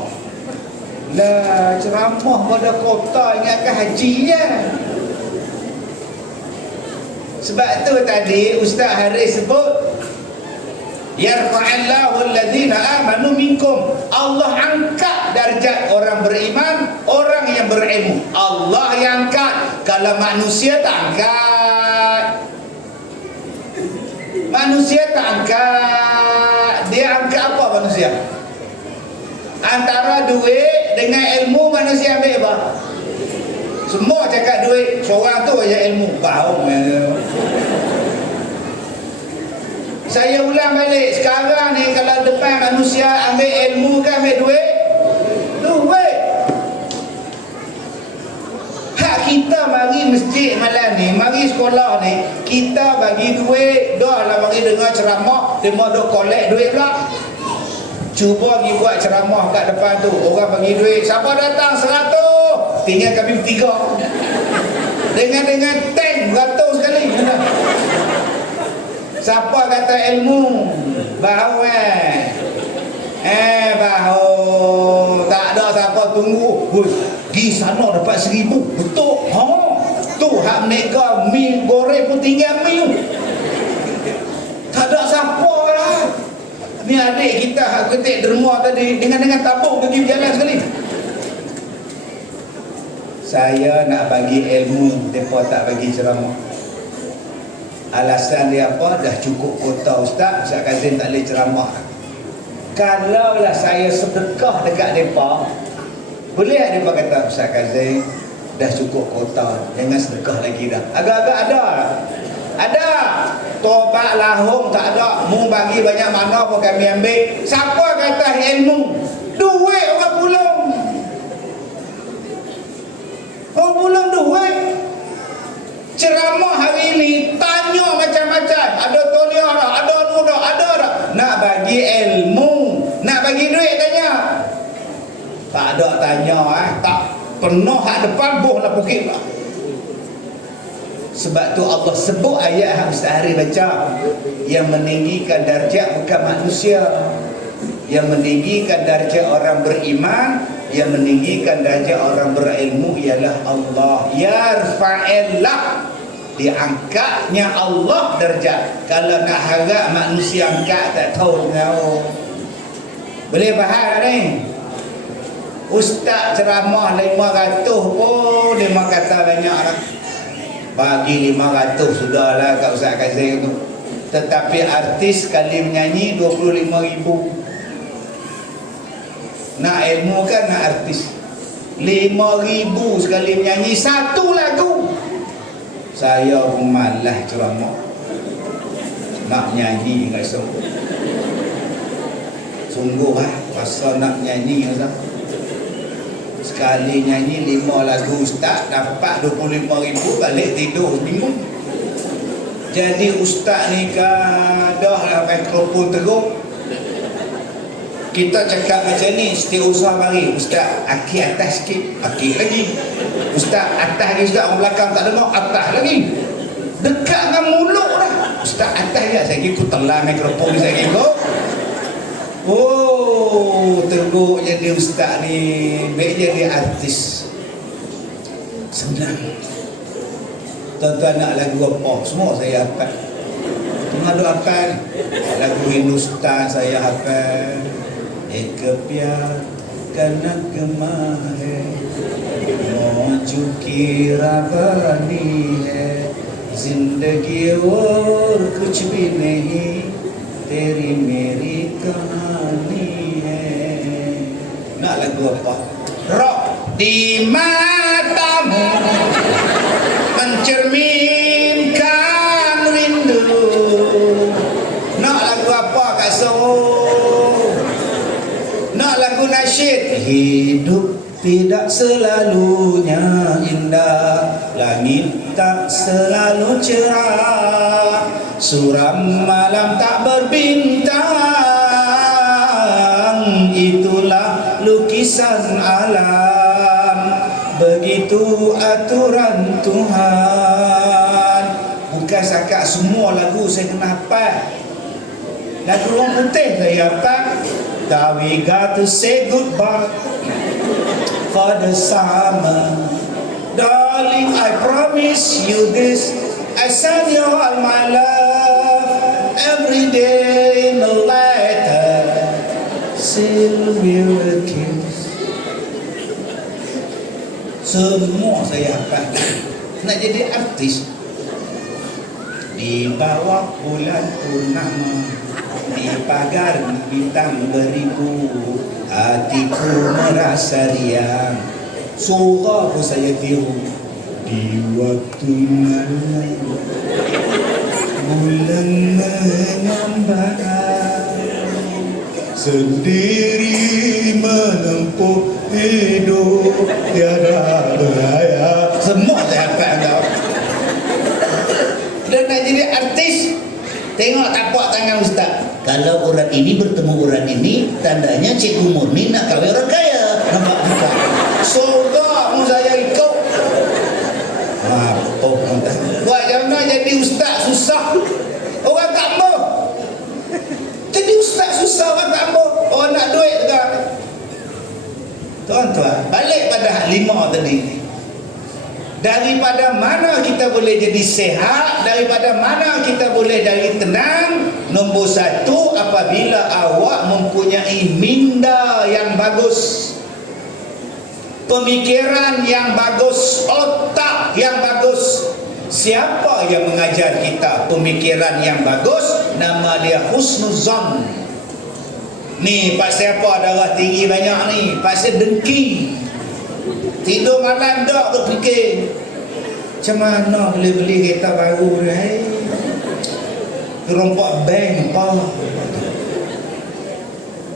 Lah ceramah pada kota, ingatkan haji ya. Sebab tu tadi Ustaz Haris sebut yarfa'allahu alladhina amanu minkum. Allah angkat darjat orang beriman, orang yang berilmu. Allah yang angkat. Kalau manusia tak angkat. Manusia tak angkat. Dia angkat apa manusia? Antara duit dengan ilmu, manusia ambil apa? Semua cakap duit, seorang tu aja ilmu. Faham? Saya ulang balik, sekarang ni kalau depan manusia ambil ilmu ke ambil duit? Duit. Hak kita mari masjid malam ni, mari sekolah ni, kita bagi duit, dah lah mari dengar ceramah, dia mau duk collect duit pula. Cuba pergi buat ceramah kat depan tu, orang bagi duit, siapa datang 100, tinggal kami bertiga dengan tank beratus sekali. Siapa kata ilmu bahu bahu tak ada siapa tunggu. Di sana dapat 1000, betul. Tu hak mereka mi goreng pun tinggal mi. Tak ada siapa lah. Ni adik kita hak ketik derma tadi dengan tabung pergi berjalan sekali. Saya nak bagi ilmu, mereka tak bagi ceramah. Alasan dia apa? Dah cukup kota ustaz, Ustaz Kazim tak boleh ceramah. Kalaulah saya sedekah dekat mereka, boleh tak mereka kata Ustaz Kazim dah cukup kota, jangan sedekah lagi dah. Agak-agak ada. Ada. Tobat lahum tak ada. Mu bagi banyak mana pun kami ambil. Siapa kata ilmu? Duit orang pulang. Orang pulang duit. Ceramah hari ini tanya macam-macam. Ada tolia dah, ada muda, ada dah. Nak bagi ilmu, nak bagi duit tanya. Tak ada tanya tak penuh hak depan boh lah bukit lah. Sebab tu Allah sebut ayat yang Ustaz Hari baca, yang meninggikan darjat bukan manusia, yang meninggikan darjat orang beriman, yang meninggikan darjat orang berilmu ialah Allah. Yarfa'illah, diangkatnya Allah darjat. Kalau nak harap manusia angkat tak tahu tahu. Boleh faham ni? Ustaz ceramah 500 pun dia kata banyak lah. Bagi 500 sudahlah kat Ustaz Kazim tu. Tetapi artis sekali menyanyi 25,000. Nak ilmu kan nak artis. 5,000 sekali menyanyi satu lagu. Saya pun malas ceramah. Nak nyanyi enggak sungguh. Sungguh pasal nak nyanyi Ustaz. Sekali nyanyi 5 lagu ustaz dapat 25,000, balik tidur bingung. Jadi ustaz ni kan dah lah mikrofon teruk. Kita cakap macam ni, setiausaha mari ustaz akik atas sikit, akik lagi. Ustaz atas lagi, ustaz orang belakang tak dengar, atas lagi. Dekat dengan mulut dah. Ustaz atas je, saya kira telan mikrofon ni saya kira. Oh, teruk jadi ustaz ni, baik jadi artis. Senang. Tuan-tuan nak lagu apa? Semua saya hafal. Mengadu hafal. Lagu Hindustan saya hafal. Ek pyar karna kemahe, mauju ki ravani hai, zindagi aur kuch bhi nahi, teri meri kahani hai. Nak lagu apa? Rock di matamu mencerminkan rindu. Nak lagu apa Kak So? Nak lagu nasyid. Hidup tidak selalunya indah, langit tak selalu cerah, suram malam tak berbintang, itulah lukisan alam, begitu aturan Tuhan. Bukan sakat semua lagu saya kena hafal. Lagu orang putih saya hafal. Now we got to say goodbye for the summer. Darling, I promise you this, I send you all my love every day in a letter, silver kiss. Semua saya hafal. Nak jadi artis di bawah bulan purnama, di pagar bintang beribu, hatiku merasa riang, surgaku saya tiru. Di waktu malam bulan mengambang, sendiri menempuh hidup tiada beraya. Semua saya hafal kau. Dan nak jadi artis, tengok tapak tangan ustaz. Kalau urat ini bertemu urat ini, tandanya Cikgu Murni nak kahwin orang kaya. Nampak tak? Surga pun saya ikut. Apa entah. Buat jangan jadi ustaz susah. Orang tak mau. Jadi ustaz susah orang tak mau. Orang nak duit juga. Tuan-tuan, balik pada hak 5 tadi. Daripada mana kita boleh jadi sehat, daripada mana kita boleh jadi tenang, Nombor satu, apabila awak mempunyai minda yang bagus, pemikiran yang bagus, otak yang bagus. Siapa yang mengajar kita pemikiran yang bagus? Nama dia husnuzan. Ni pak siapa darah tinggi banyak ni, pasal dengki. Tidur malam dak duk fikir, macam mana boleh beli kereta baru ni? Rompak bank apa?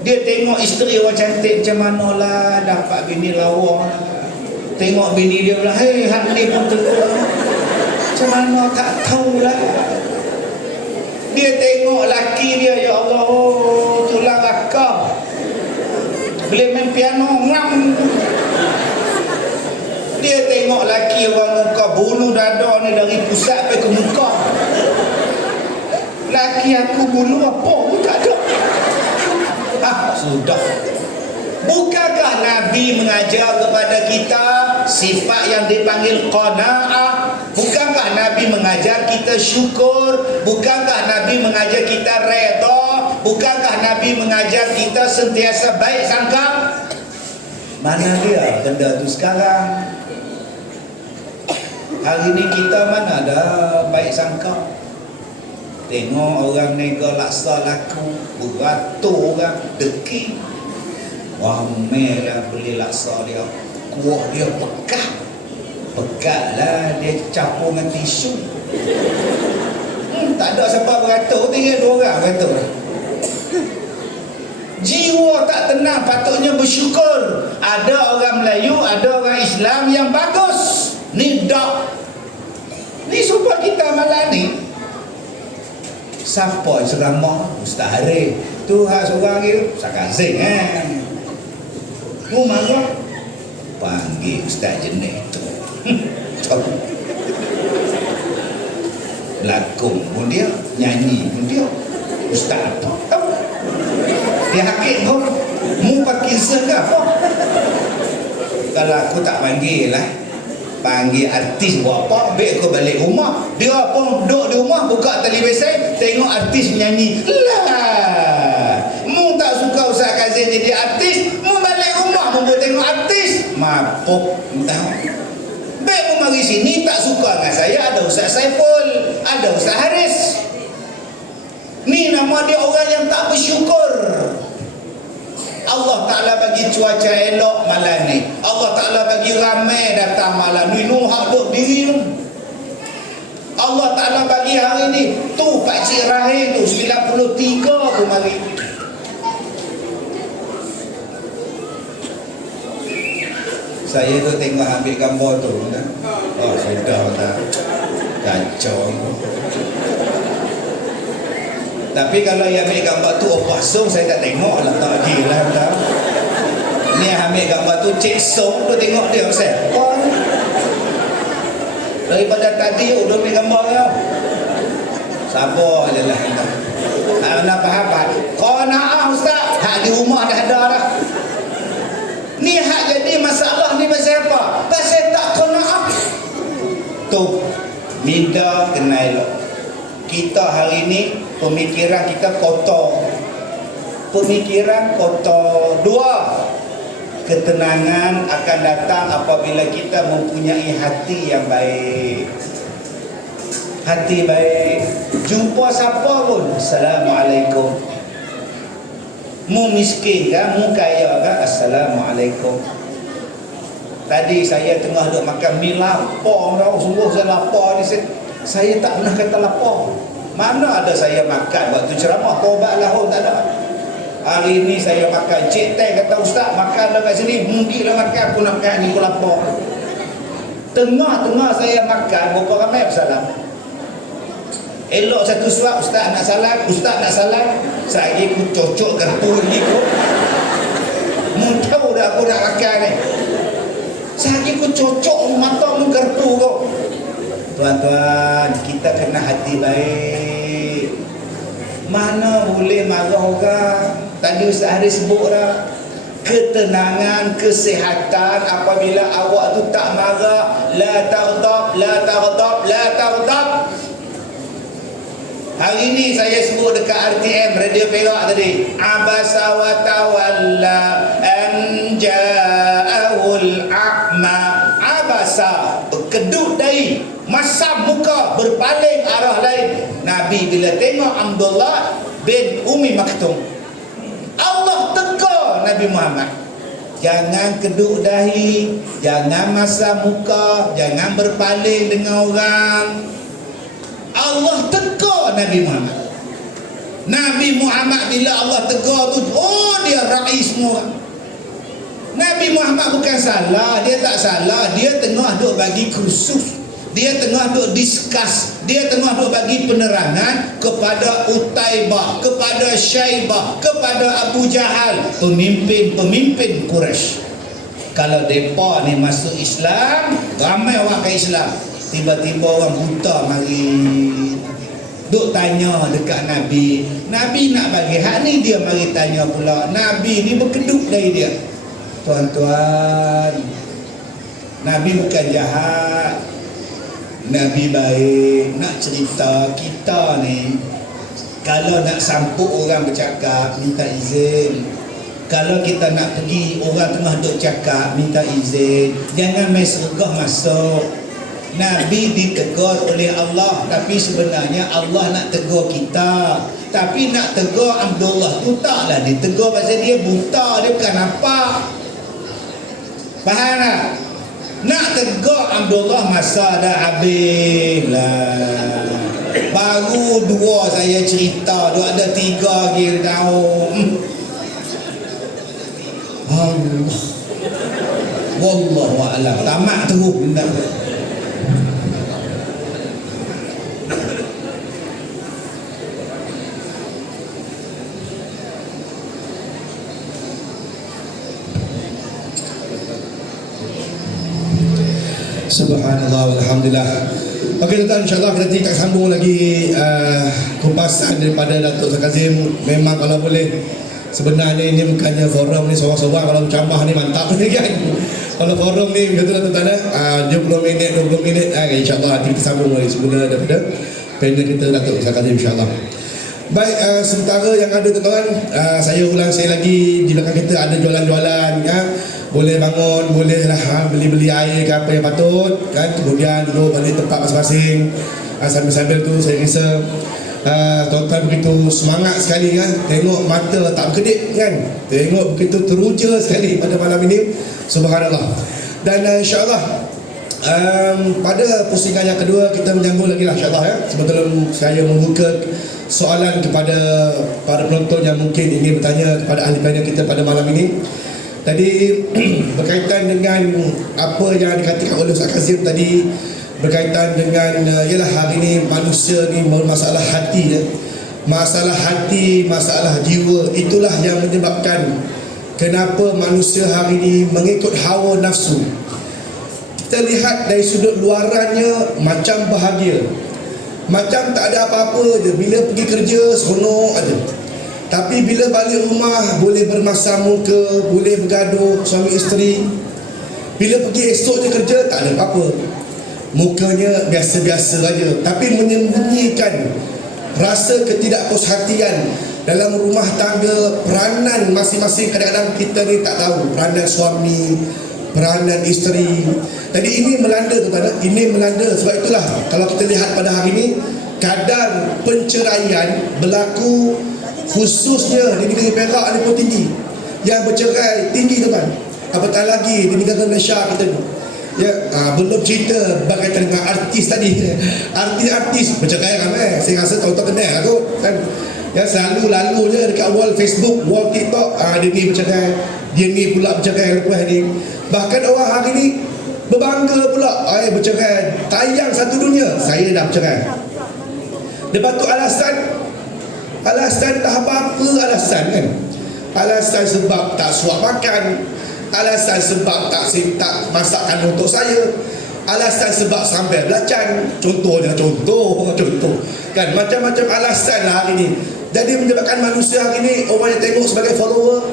Dia tengok isteri orang cantik macam mana lah, dapat bini lawa lah. Tengok bini dia bilang, hei, hak ni pun teruk. Macam mana tak tahulah. Dia tengok laki dia, ya Allah, oh, tulang rakam. Boleh main piano, ngam. Dia tengok laki orang muka bulu dada ni dari pusat sampai ke muka. Laki aku bulu apa pun tak ada. Sudah. Bukankah Nabi mengajar kepada kita sifat yang dipanggil qanaah? Bukankah Nabi mengajar kita syukur? Bukankah Nabi mengajar kita redha? Bukankah Nabi mengajar kita sentiasa baik sangka? Mana dia benda tu sekarang? Hari ni kita mana ada baik sangka? Tengok orang nega laksa laku, beratur orang deki. Wah, merah beli laksa dia, kuah dia pekat. Pekat lah, dia capur dengan tisu. Tak ada siapa beratur, tinggal dua orang beratur. Jiwa tak tenang, patutnya bersyukur. Ada orang Melayu, ada orang Islam yang bagus. Ni dak. Ni supaya kita malam ni. Siapa ceramah? Ustaz Harif. Tu hak seorang dia, Ustaz Kazim Tu marah. Panggil Ustaz Jenis tu. Lakon pun dia, nyanyi pun dia. Ustaz apa? Dia hakim pun. Mu Parkinson ke apa? Kalau aku tak panggil lah, panggil artis buat apa? Baik aku balik rumah. Dia pun duduk di rumah, buka televisi, tengok artis menyanyi. Lah, mu tak suka Ustaz Kazim jadi artis, mu balik rumah mu tengok artis. Mapuk, tahu. Baik mu mari sini tak suka dengan saya, ada Ustaz Saiful, ada Ustaz Haris. Ni nama dia orang yang tak bersyukur. Allah Ta'ala bagi cuaca elok malam ni. Allah Ta'ala bagi ramai datang malam ni. Nuhak duduk diri tu. Allah Ta'ala bagi hari ni. Tu Pakcik Rahim tu 93 pun mari. Saya tu tengok ambil gambar tu. Oh sudah tak. Kacau. Tapi kalau yang ambil gambar tu Opah Song, saya tak tengok lah, tak lagi lah. Ni ambil gambar tu Cik Song tu, tengok dia siapa. Daripada tadi udah ambil gambar dia. Sabar je lah. Nak faham tak? Qanaah Ustaz, hak di rumah dah ada dah. Ni hak jadi masalah ni pasal apa? Pasal tak qanaah. Tu minda kena elok. Kita hari ni pemikiran kita kotor. Pemikiran kotor. Dua, ketenangan akan datang apabila kita mempunyai hati yang baik. Hati baik. Jumpa siapa pun, Assalamualaikum. Mu miskin kan, mu kaya kan, Assalamualaikum. Tadi saya tengah duk makan mi lapar tau, sungguh saya lapar ni. Saya tak pernah kata lapar. Mana ada saya makan waktu ceramah taubat lahun, tak ada. Hari ni saya makan. Cik Teh kata Ustaz makan dah kat sini. Mungkin lah makan, aku nak makan ni, aku lapar. Tengah-tengah saya makan, berapa ramai bersalam. Elok satu suap, Ustaz nak salam, Ustaz nak salam. Saya aku cocok kartu ni kot. Mu tahu dah aku nak makan ni. Saya aku cocok mata mu kartu kot. Tuan-tuan, kita kena hati baik. Mana boleh marah orang. Tadi Ustaz Haris sebut dah. Ketenangan, kesihatan apabila awak tu tak marah. La taghdab, la taghdab, la taghdab. Hari ini saya sebut dekat RTM, Radio Perak tadi. Abasa wa tawalla an ja'ahul a'ma. Abasa, berkedut dari, masam muka, berpaling arah lain. Nabi bila tengok Abdullah bin Umi Maktum, Allah tegur Nabi Muhammad, jangan keduk dahi, jangan masam muka, jangan berpaling dengan orang. Allah tegur Nabi Muhammad. Nabi Muhammad bila Allah tegur tu, oh dia ra'i semua. Nabi Muhammad bukan salah, dia tak salah, dia tengah duk bagi kursus, dia tengah duk discuss, dia tengah duk bagi penerangan kepada Utaibah, kepada Syaibah, kepada Abu Jahal, pemimpin-pemimpin Quraisy. Kalau mereka ni masuk Islam, ramai orang ke Islam, tiba-tiba orang buta mari duk tanya dekat Nabi. Nabi nak bagi hak ni, dia mari tanya pula. Nabi ni berkeduk dari dia. Tuan-tuan, Nabi bukan jahat, Nabi baik. Nak cerita kita ni, kalau nak sampuk orang bercakap, minta izin. Kalau kita nak pergi, orang tengah duk cakap, minta izin. Jangan main sergah masuk. Nabi ditegur oleh Allah, tapi sebenarnya Allah nak tegur kita. Tapi nak tegur Abdullah tu taklah ditegur pasal dia buta, dia bukan nampak. Faham tak? Nak tegur Abdullah masa dah habis lah. Baru 2 saya cerita, ada 3 lagi tahu. Allah, wallahu a'lam. Tamat terus benda. Subhanallah walhamdulillah. Okey tuan, insyaAllah kita tidak sambung lagi kupasan daripada Datuk Kazim. Memang kalau boleh, sebenarnya ini bukannya forum ni seorang-seorang, kalau bercambah ni mantap ni kan. Kalau forum ni betul tuan-tuan, 20 minit 20 minit, insyaAllah nanti kita sambung lagi semula daripada panel kita Datuk Kazim insyaAllah. Baik, sementara yang ada tuan-tuan, saya ulang sekali lagi, di belakang kita ada jualan-jualan ya. Boleh bangun, boleh lah beli-beli air ke apa yang patut kan. Kemudian duduk balik tempat masing-masing. Sambil-sambil tu saya rasa tuan-tuan begitu semangat sekali kan. Tengok mata tak berkedip kan. Tengok begitu teruja sekali pada malam ini. Subhanallah. Dan insyaAllah pada pusingan yang kedua kita menyambung lagi lah insyaAllah ya. Sebelum saya membuka soalan kepada para penonton yang mungkin ingin bertanya kepada ahli panel kita pada malam ini. Tadi berkaitan dengan apa yang dikatakan oleh Ustaz Kazim tadi, berkaitan dengan ialah hari ini manusia ni masalah hati ya. Masalah hati, masalah jiwa, itulah yang menyebabkan kenapa manusia hari ini mengikut hawa nafsu. Kita lihat dari sudut luarannya macam bahagia, macam tak ada apa-apa je, bila pergi kerja seronok aja. Tapi bila balik rumah boleh bermasam muka, boleh bergaduh suami isteri. Bila pergi esoknya kerja tak ada apa-apa, mukanya biasa-biasa saja, tapi menyembunyikan rasa ketidakpuashatian dalam rumah tangga. Peranan masing-masing kadang-kadang kita ni tak tahu, peranan suami, peranan isteri. Jadi ini melanda tuan-tuan, ini melanda. Sebab itulah kalau kita lihat pada hari ini, kadar penceraian berlaku khususnya di negeri Perak ni pun tinggi. Yang bercerai tinggi tuan-tuan, apatah lagi di negara Malaysia kita ni ya. Belum cerita berkaitan dengan artis tadi. Artis-artis bercerai ramai. Saya rasa tuan-tuan kenal lah tu kan. Ya, selalu lalu je dekat wall Facebook, wall TikTok, dia ni bercerai, dia ni pula bercerai lepas ni. Bahkan orang hari ni berbangga pula, bercerai, tayang satu dunia, saya dah bercerai. Lepas tu alasan tak apa-apa alasan kan. Alasan sebab tak suap makan, alasan sebab tak masakkan untuk saya, alasan sebab sampai belacan. Contoh kan, macam-macam alasan lah hari ni. Jadi menyebabkan manusia hari ni, orang yang tengok sebagai follower,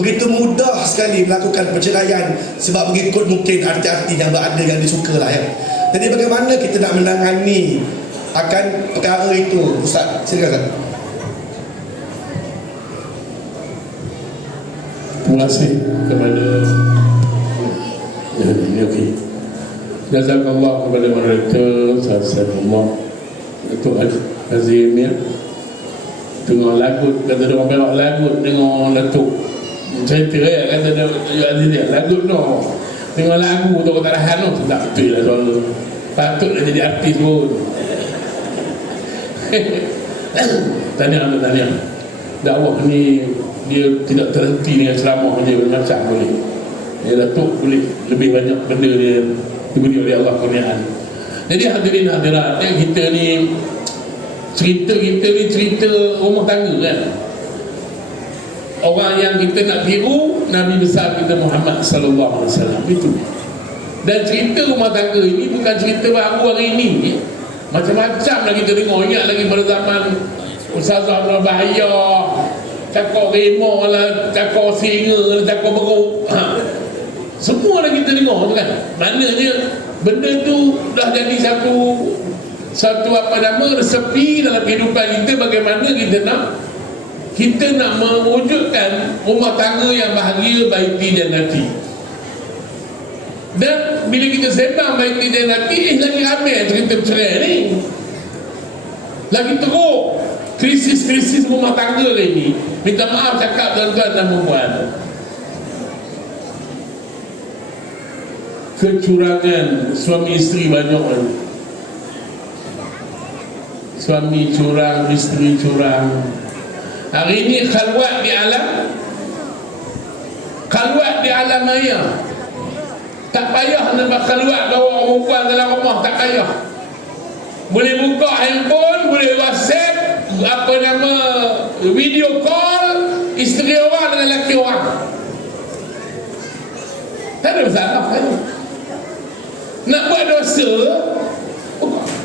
begitu mudah sekali melakukan perceraian sebab mengikut mungkin arti-arti yang berada yang disuka lah ya. Jadi bagaimana kita nak menangani akan perkara itu. Ustaz, silakan. Terima kasih kepada ini okey. Jazakallah kepada moderator, Jazakallah Datuk Azim ya. Tengok lagu, kata dia orang Perak lagu tengok Datuk cerita ya, kata dia Aziz dia lagu no. Tengok lagu tu tak tahan tu, tak betul lah soal patutlah jadi artis pun. Tahniah. Dakwah ni dia tidak terhenti dengan ceramah dia macam boleh. Dia Datuk boleh lebih banyak benda dia diberi oleh Allah kurniaan. Jadi hadirin hadirat, kita ni cerita rumah tangga kan. Orang yang kita nak tiru Nabi besar kita Muhammad sallallahu alaihi wasallam itu. Dan cerita rumah tangga ini bukan cerita baru hari ini. Macam-macam lagi kita tengok. Ingat lagi pada zaman Ustazah Abdul Bahaya, cakap remo lah, cakap singa lah, cakap beruk. Semua lagi kita tengok tu kan. Maknanya benda tu dah jadi satu apa nama resepi dalam kehidupan kita. Bagaimana kita nak mewujudkan rumah tangga yang bahagia, baiti dan hati. Dan bila kita sembang baiti dan hati, lagi ramai cerita cerai ni, lagi teruk krisis rumah tangga ni. Minta maaf cakap tuan-tuan dan puan, kecurangan suami isteri banyak kan. Suami curang, isteri curang. Hari ini khalwat di alam maya. Tak payah nak khalwat bawa orang perempuan dalam rumah, tak payah. Boleh buka handphone, boleh WhatsApp, video call isteri orang dengan lelaki orang. Tak ada masalah kan? Nak buat dosa,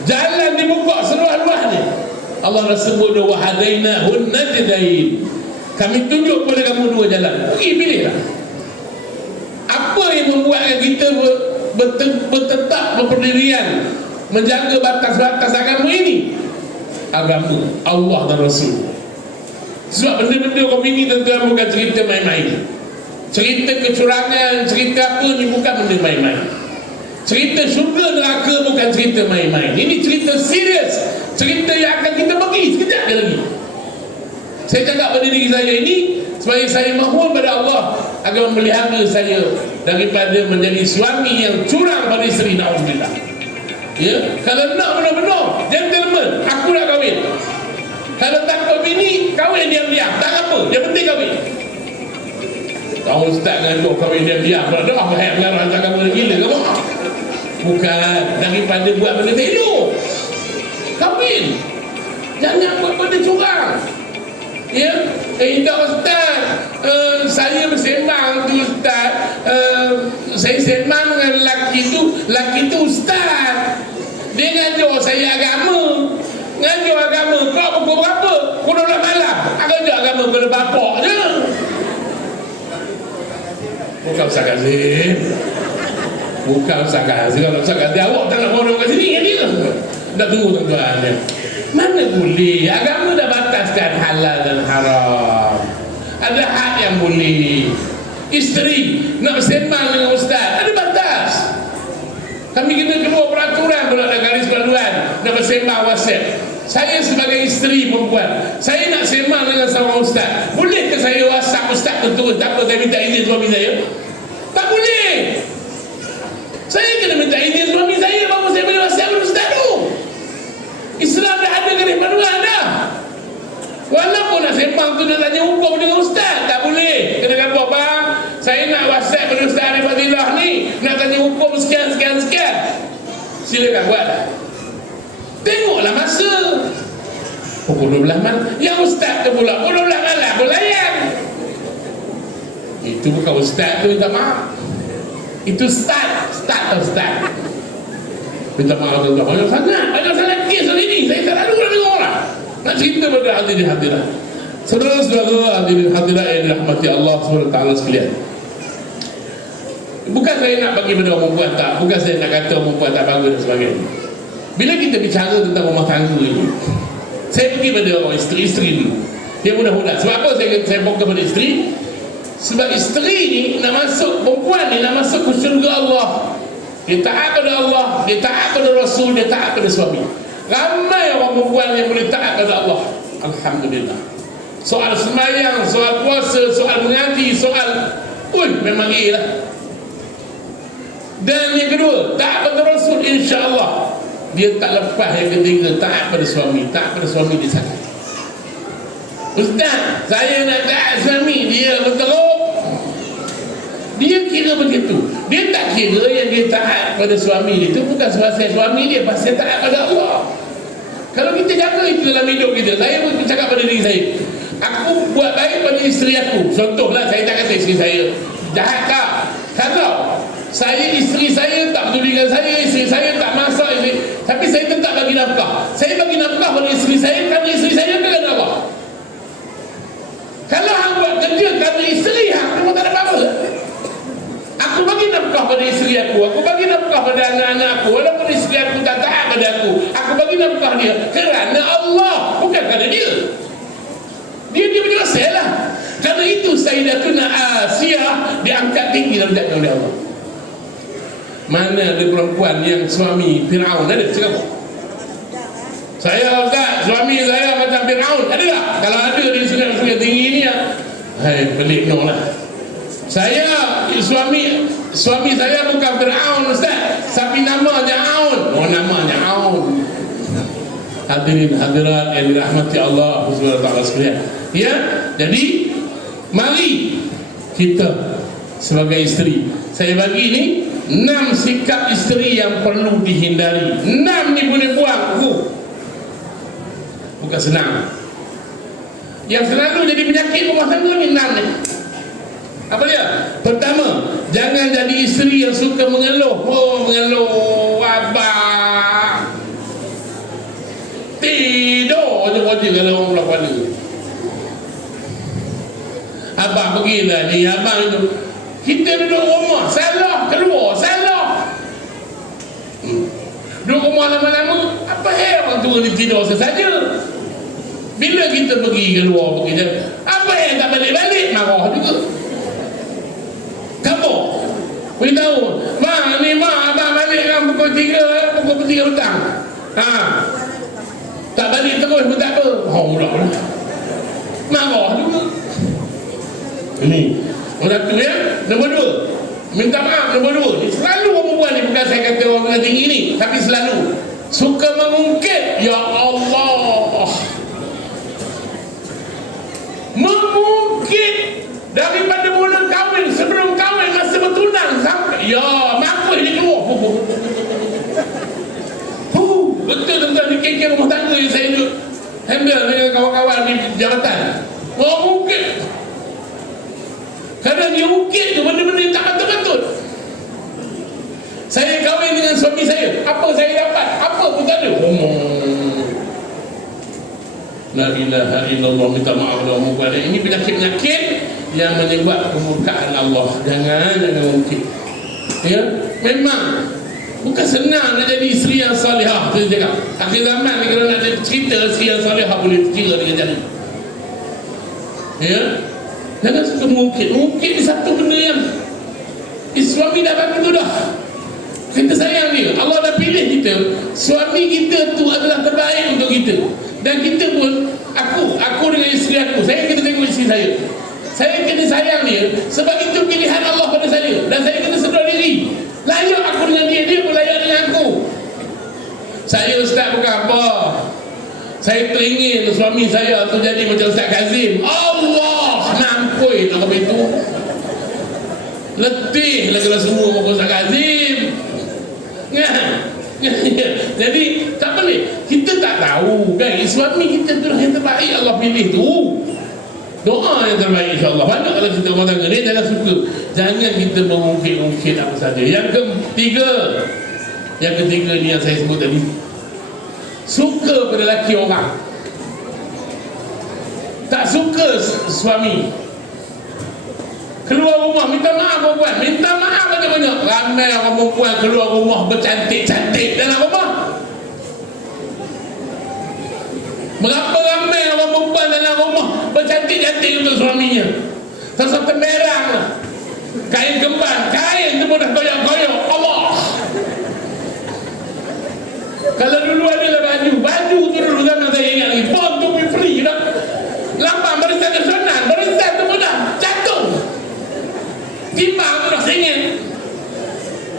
jalan dibuka seluas-luas ni. Allah dah sebut dah wahadainahun najdain. Kami tunjuk kepada kamu dua jalan. Pergi pilihlah. Apa yang membuatkan kita bertetap berpendirian menjaga batas-batas agama ini? Agama Allah dan Rasul. Sebab benda-benda kau ini tuan-tuan bukan cerita main-main. Cerita kecurangan, cerita apa ni bukan benda main-main. Cerita syurga neraka bukan cerita main-main. Ini cerita serius, cerita yang akan kita pergi sekejap lagi. Saya cakap pada diri saya ini supaya saya mohon pada Allah agar memelihara saya daripada menjadi suami yang curang pada isteri. Na'udzubillah. Ya, kalau nak benar-benar gentleman, aku nak kahwin. Kalau takut bini, kahwin diam-diam, tak apa, yang penting kahwin. Tahu ustaz ngajuk kahwin diam-diam, dah bahaya mengarah hantar kamu gila ke apa? Bukan, daripada buat benda tak elok. Kahwin, jangan buat benda curang. Ya, tak ustaz, saya bersembang tu ustaz, saya sembang dengan lelaki tu ustaz, dia ngajar saya agama. Kau pukul berapa? Pukul 12 malam. Ngajar agama pada bapak je. Bukan Ustaz Kazim. Kalau Ustaz Kazim awak tak nak bodoh kat sini kan dia. Dah tunggu tuan-tuan. Mana boleh? Agama dah bataskan halal dan haram. Ada hak yang boleh. Isteri nak bersembang dengan ustaz, ada batas. Kami kena keluar peraturan pula ada garis panduan nak bersembang WhatsApp. Saya sebagai isteri perempuan, saya nak sembang dengan seorang ustaz, boleh ke saya WhatsApp ustaz tu? Tak apa, saya minta izin suami saya? Tak boleh. Saya kena minta izin suami saya baru saya boleh WhatsApp dengan ustaz tu. Islam dah ada garis panduan dah. Walaupun nak sembang tu nak tanya hukum dengan ustaz, tak boleh. Kena kata bang, saya nak WhatsApp dengan Ustaz Arif Fadilah ni, nak tanya hukum sekian. Silakan buat. Tengoklah masa. Pukul 12 malam. Yang ustaz tu pula pukul 12 malam pun layan. Itu bukan ustaz tu, minta maaf. Itu start. Minta maaf tuan-tuan. Banyak sangat kes hari ni. Saya tak lalu nak dengar orang nak cerita pada hadirin hadirat. Saudara-saudara hadirin hadirat yang dirahmati Allah SWT sekalian. Bukan saya nak bagi pada orang perempuan tak. Bukan saya nak kata orang perempuan tak bagus dan sebagainya. Bila kita bicara tentang rumah tangga ini, saya pergi pada orang isteri dulu. Ya mudah-mudahan. Sebab apa saya fokus pada isteri? Sebab isteri ni nak masuk, perempuan ni nak masuk ke syurga Allah. Dia taat pada Allah, dia taat pada Rasul, dia taat pada suami. Ramai orang perempuan yang boleh taat pada Allah. Alhamdulillah. Soal sembahyang, soal puasa, soal mengaji, soal memang lah. Dan yang kedua, taat pada Rasul, insya-Allah dia tak lepas. Yang ketiga, taat pada suami. Taat pada suami dia sangat. Ustaz, saya nak taat suami, dia berteruk. Dia kira begitu. Dia tak kira yang dia taat pada suami dia itu bukan sebab suami dia, pasal taat pada Allah. Kalau kita jaga itu dalam hidup kita, saya pun cakap pada diri saya, aku buat baik pada isteri aku. Contohlah, saya tak kata isteri saya jahat tak. Kalau isteri saya tak peduli dengan saya, isteri saya tak masak, tapi saya tetap bagi nafkah. Saya bagi nafkah pada isteri saya kerana isteri saya kerana Allah. Kalau hang buat kerja kerana isteri hang, memang tak ada apa-apa. Aku bagi nafkah pada isteri aku bagi nafkah pada anak-anak aku, walaupun isteri aku tak taat pada aku bagi nafkah dia kerana Allah, bukan kerana dia. Dia menyelesaikan lah. Kerana itu Sayyidatuna Asiyah diangkat tinggi darjatnya oleh Allah. Mana ada perempuan yang suami Fir'aun? Ada cakap saya Ustaz, suami saya macam Fir'aun, ada tak? Kalau ada di sungai-sungai tinggi ni pelik no lah. Suami saya bukan Fir'aun Ustaz, tapi namanya Aun. Namanya Aun. Hadirin hadirat yang dirahmati Allah Subhanahu wa taala sekalian. Ya, jadi mari kita sebagai isteri, saya bagi ni 6 sikap isteri yang perlu dihindari. 6 ni boleh buang. Bukan senang. Yang selalu jadi penyakit rumah tangga ni 6 ni. Apa dia? Pertama, jangan jadi isteri yang suka mengeluh. Mengeluh abang tidur je kalau orang pula kepala. Abang pergilah ni, abang itu. Kita duduk rumah, salah, keluar, salah. Duduk rumah lama-lama, apa orang tua ni tidur sesaja. Bila kita pergi keluar, apa tak balik-balik, marah juga. Kamu beritahu, abang balik kan pukul 3 petang. Tak balik terus pun tak apa. Pula marah juga. Ini satu ya. Nombor 2, minta maaf. Nombor 2, selalu orang perempuan ni, bukan saya kata orang kena tinggi ni, tapi selalu suka mengungkit. Ya Allah, mengungkit daripada mula kahwin, sebelum kahwin, masa bertunang sampai mampus dia keluar. Betul tuan-tuan, ni kek rumah tangga yang saya duduk handle dengan kawan-kawan di jabatan. Mengungkit. Kadang dia ungkit tu benda-benda yang tak betul-betul. Saya kahwin dengan suami saya, apa saya dapat? Apa pun tak ada. La ilaha illallah, minta maaf dah orang buat. Ini penyakit-penyakit yang menyebab kemurkaan Allah. Jangan ungkit. Ya, memang bukan senang nak jadi isteri yang salihah. Saya cakap, akhir zaman ni kalau nak cerita isteri yang salihah boleh kira dengan jari. Ya, jangan suka mengungkit. Mengungkit ni satu benda yang suami dah bagi tu dah. Kita sayang dia. Allah dah pilih kita. Suami kita tu adalah terbaik untuk kita. Dan kita pun, aku dengan isteri aku, saya kena tengok isteri saya. Saya kena sayang dia sebab itu pilihan Allah pada saya. Dan saya kena sedar diri. Layak aku dengan dia, dia pun layak dengan aku. Saya Ustaz bukan apa. Saya teringin suami saya tu jadi macam Ustaz Kazim. Allah nampui nak apa itu. Letih lah kalau semua macam Ustaz Kazim. Jadi tak boleh. Kita tak tahu kan, suami kita tu yang terbaik Allah pilih tu. Doa yang terbaik insya-Allah. Banyak kalau kita rumah tangga ni, jangan suka. Jangan kita mengungkit-ungkit apa saja. Yang ketiga ni yang saya sebut tadi. Suka pada lelaki orang. Tak suka suami keluar rumah minta maaf perempuan. Minta maaf banyak-banyak. Ramai orang perempuan keluar rumah bercantik-cantik dalam rumah. Berapa ramai orang perempuan dalam rumah bercantik-cantik untuk suaminya. Satu merang lah. Kain kembar, kain tu pun dah koyak-koyak. Allah. Kalau dulu adalah baju tu dulu zaman saya ingat lagi. Born to be free dah. Lambang barisan nasional, barisan tu pun dah jatuh. Timbang tu dah sengit.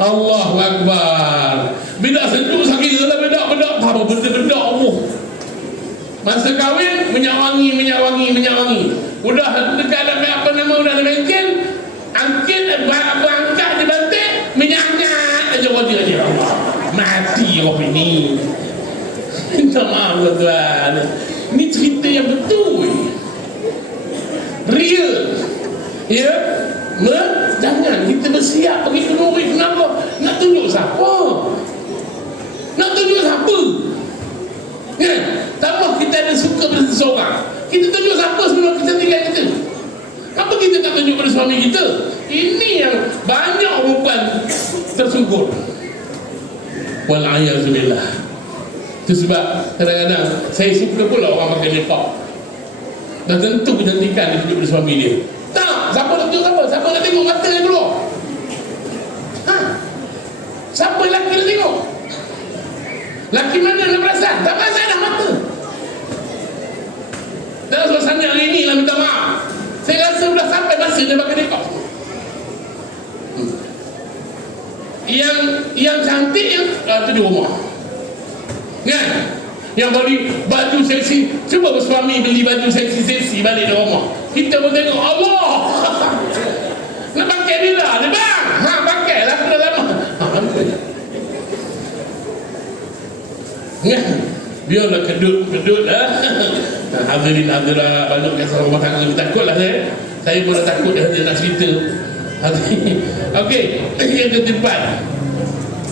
Allahu Akbar. Bila sentuh sakit dalam bedak-bedak, apa benda-benda Allah. Masa kahwin minyak wangi. Udah dekat ada apa nama udah ada bengkel, angkat dibanting minyaknya aja wajib aja. Allah. Mati orang ini. Minta maaf tuan. Ini cerita yang betul. Real. Ya. Jangan kita bersiap pergi ke Nuri. Kenapa? Nak tunjuk siapa? Ya. Tambah kita ada suka pada seseorang. Kita tunjuk siapa sebelum kita tinggal kita. Kenapa kita tak tunjuk pada suami kita? Ini yang banyak perempuan tersungkur. Wal'ayazubillah. Itu sebab kadang-kadang saya suka pula orang pakai niqab. Dah tentu kecantikan dia tunjuk pada suami dia. Tak, siapa nak tunjuk siapa? Siapa nak tengok mata dia keluar? Siapa lelaki nak tengok? Lelaki mana nak perasan? Tak perasan dah mata. Dalam suasana hari ini lah minta maaf. Saya rasa sudah sampai masa dia pakai niqab. Yang cantik yang tu di rumah. Kan? Yang beli baju seksi, cuba suami beli baju seksi balik di rumah. Kita pun tengok Allah. Nak pakai bila? Dia bang. Pakai lah dah lama. Kan? Biarlah kedut lah. Hadirin hadirat banyak kisah rumah tangga ni, takutlah saya pun dah takut dia nak cerita. Okey, yang keempat,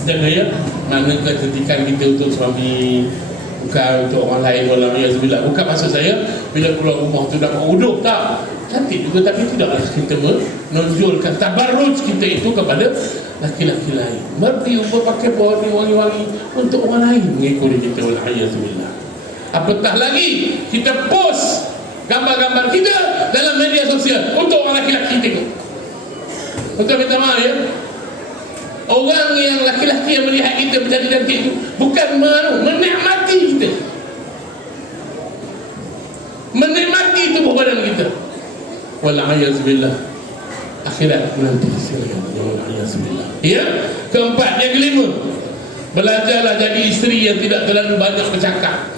jangan ya mana kecantikan kita untuk suami, bukan untuk orang lain. Walhamdulillah, bukan maksud saya bila keluar rumah tu nak uduk, tak cantik juga, tapi tidaklah kita menonjolkan tabarruj kita itu kepada laki-laki lain. Berpakai baju wangi-wangi untuk orang lain mengikuti kita. Walhamdulillah. Apatah lagi kita post gambar-gambar kita dalam media sosial untuk orang laki-laki tengok. Betul, minta maaf ya. Orang yang laki-laki yang melihat kita bercantik-cantik itu bukan menikmati kita, menikmati tubuh badan kita. Wal'ayazubillah. Akhirat nanti silakan. Wal'ayazubillah. Ya. Keempat, yang kelima, belajarlah jadi isteri yang tidak terlalu banyak bercakap.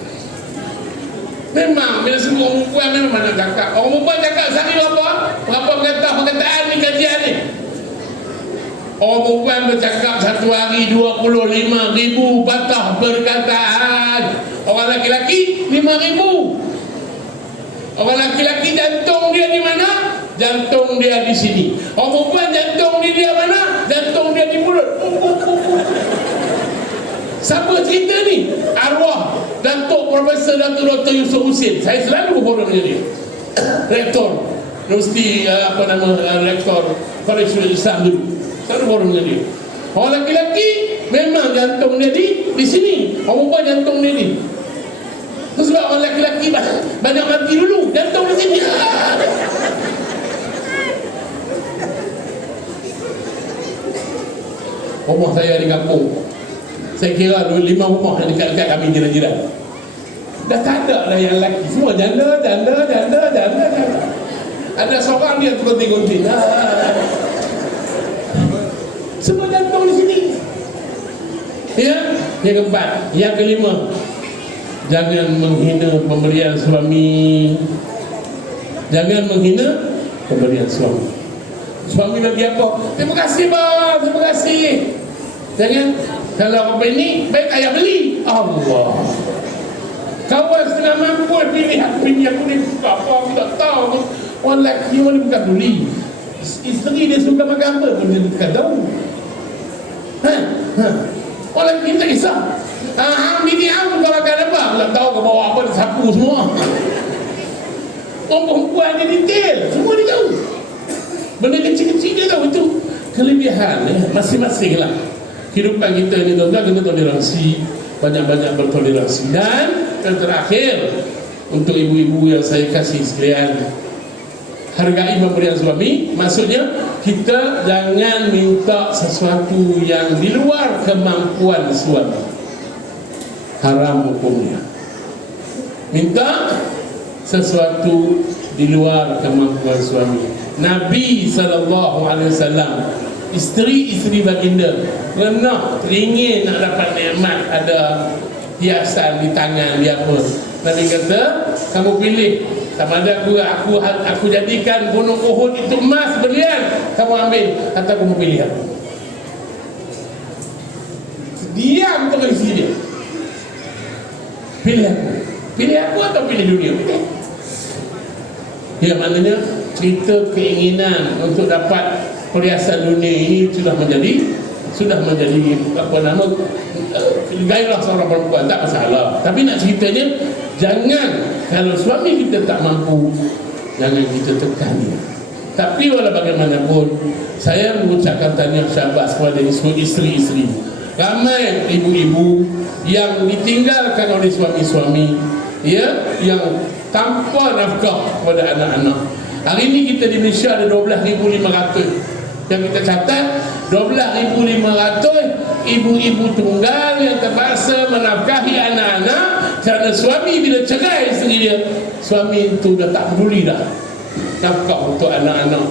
Memang bila semua orang perempuan memang banyak cakap. Orang perempuan cakap sehari berapa perkataan ni, kajian ni. Orang perempuan bercakap satu hari 25,000 patah perkataan. Orang laki-laki 5,000. Orang laki-laki jantung dia di mana? Jantung dia di sini. Orang perempuan jantung dia mana? Jantung dia di mulut. Siapa cerita ni? Arwah Datuk Profesor Dr. Yusof Husin. Saya selalu berbohong dengan dia. Rektor Universiti Rektor Fakulti Islam dulu. Selalu berbohong dengan dia. Orang laki-laki memang jantung dia di sini. Orang perempuan jantung dia di. Itu sebab orang laki-laki banyak mati dulu. Jantung di sini. Rumah saya di kampung, saya kira 5 rumah yang dekat-dekat kami jiran-jiran. Dah tak ada dah yang lelaki. Semua janda. Ada seorang dia tukang gunting. Semua jantung di sini. Ya. Yang keempat, yang kelima, jangan menghina pemberian suami. Jangan menghina pemberian suami. Suami bagi apa? Terima kasih bang, terima kasih. Jangan. Kalau apa ini, baik ayah beli. Allah. Kawan setengah mampu pilih aku bini aku ni suka apa, aku tak tahu. Orang lelaki ni bukan beli. Isteri dia suka makan apa pun dia tak tahu. Orang lelaki tak kisah. Bini aku suka makan apa, aku tak tahu kau bawa apa, dia sapu semua. Orang perempuan dia detail, semua dia tahu. Benda kecil-kecil dia tahu. Itu kelebihan masing-masing lah. Kehidupan kita ni tuan-tuan kena toleransi, banyak-banyak bertoleransi. Dan yang terakhir, untuk ibu-ibu yang saya kasih sekalian, hargai pemberian suami, maksudnya kita jangan minta sesuatu yang di luar kemampuan suami, haram hukumnya. Minta sesuatu di luar kemampuan suami. Nabi SAW, isteri-isteri baginda pernah teringin nak dapat nikmat, ada hiasan di tangan dia apa. Nabi kata, kamu pilih, sama ada aku jadikan gunung Uhud itu emas berlian, kamu ambil, atau kamu pilih aku. Diam terus dia. Pilih aku atau pilih dunia? Pilih. Ya, maknanya cerita keinginan untuk dapat perhiasan dunia ini sudah menjadi apa nama, gairah seorang perempuan, tak masalah. Tapi nak ceritanya, jangan, kalau suami kita tak mampu, jangan kita tekan dia. Tapi walau bagaimanapun, saya mengucapkan tahniah syabas kepada isteri-isteri. Ramai ibu-ibu yang ditinggalkan oleh suami-suami, ya, yang tanpa nafkah kepada anak-anak. Hari ini kita di Malaysia ada 12,500. Yang kita catat 12,500 ibu-ibu tunggal yang terpaksa menafkahi anak-anak kerana suami bila cerai isteri dia, suami itu dah tak peduli dah nafkah untuk anak-anak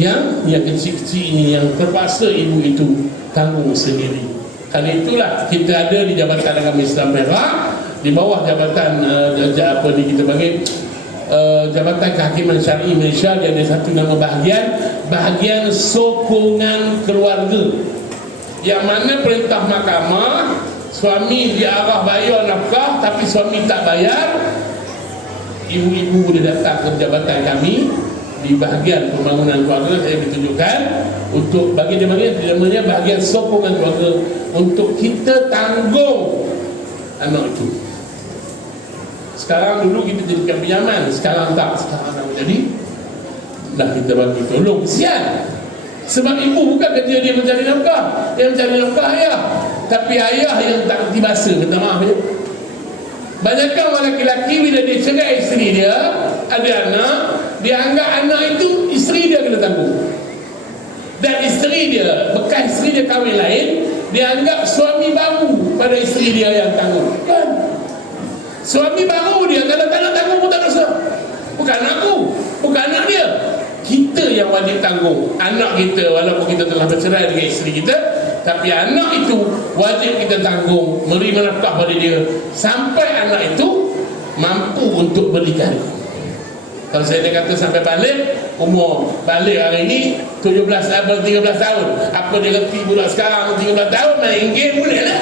yang kecil-kecil ini, yang terpaksa ibu itu tanggung sendiri. Kerana itulah kita ada di Jabatan Agama Islam Perak, di bawah jabatan apa ni kita panggil Jabatan Kehakiman Syar'i Malaysia. Dia ada satu nama bahagian sokongan keluarga, yang mana perintah mahkamah, suami diarah bayar nafkah tapi suami tak bayar, ibu-ibu boleh datang ke jabatan kami di bahagian pembangunan keluarga. Saya ditunjukkan untuk bagi dia namanya bahagian sokongan keluarga, untuk kita tanggung anak itu. Sekarang dulu kita jadikan pinjaman, sekarang tak, sekarang nak menjadi dah kita bagi tolong. Kesian, sebab ibu bukan kerja dia mencari nafkah, dia mencari nafkah ayah, tapi ayah yang tak kerti bahasa, minta maaf ya. Banyakkan orang lelaki bila dia cerai isteri dia, ada anak, dia anggap anak itu isteri dia kena tanggung, dan isteri dia, bekas isteri dia kahwin lain, dia anggap suami baru pada isteri dia yang tanggung. Kan? Suami baru dia, kalau tak nak tanggung pun tak dosa. Bukan aku, bukan anak dia. Kita yang wajib tanggung anak kita, walaupun kita telah bercerai dengan isteri kita, tapi anak itu wajib kita tanggung, beri nafkah pada dia sampai anak itu mampu untuk berdikari. Kalau saya kata sampai balik, umur balik hari ini 13 tahun, apa dia reti budak sekarang 13 tahun, main game boleh lah,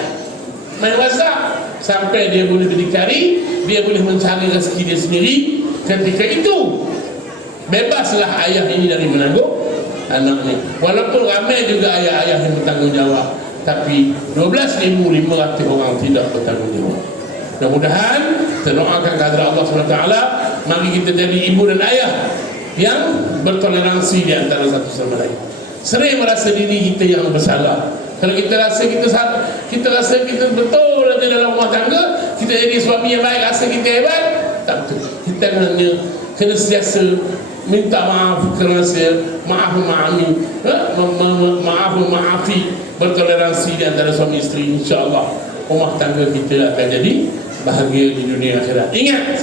main WhatsApp, sampai dia boleh berdikari, dia boleh mencari rezeki dia sendiri. Ketika itu bebaslah ayah ini dari menanggung anaknya. Walaupun ramai juga ayah-ayah yang bertanggungjawab, tapi 12,500 orang tidak bertanggungjawab. Mudah-mudahan kita doakan kehadrat Allah SWT, mari kita jadi ibu dan ayah yang bertoleransi di antara satu sama lain. Sering merasa diri kita yang bersalah. Kalau kita rasa kita betul ada dalam rumah tangga, kita jadi suami yang baik, rasa kita hebat, tak betul. Kita kena sentiasa minta maaf, kena maafi, bertoleransi di antara suami isteri. InsyaAllah rumah tangga kita akan jadi bahagia di dunia akhirat. Ingat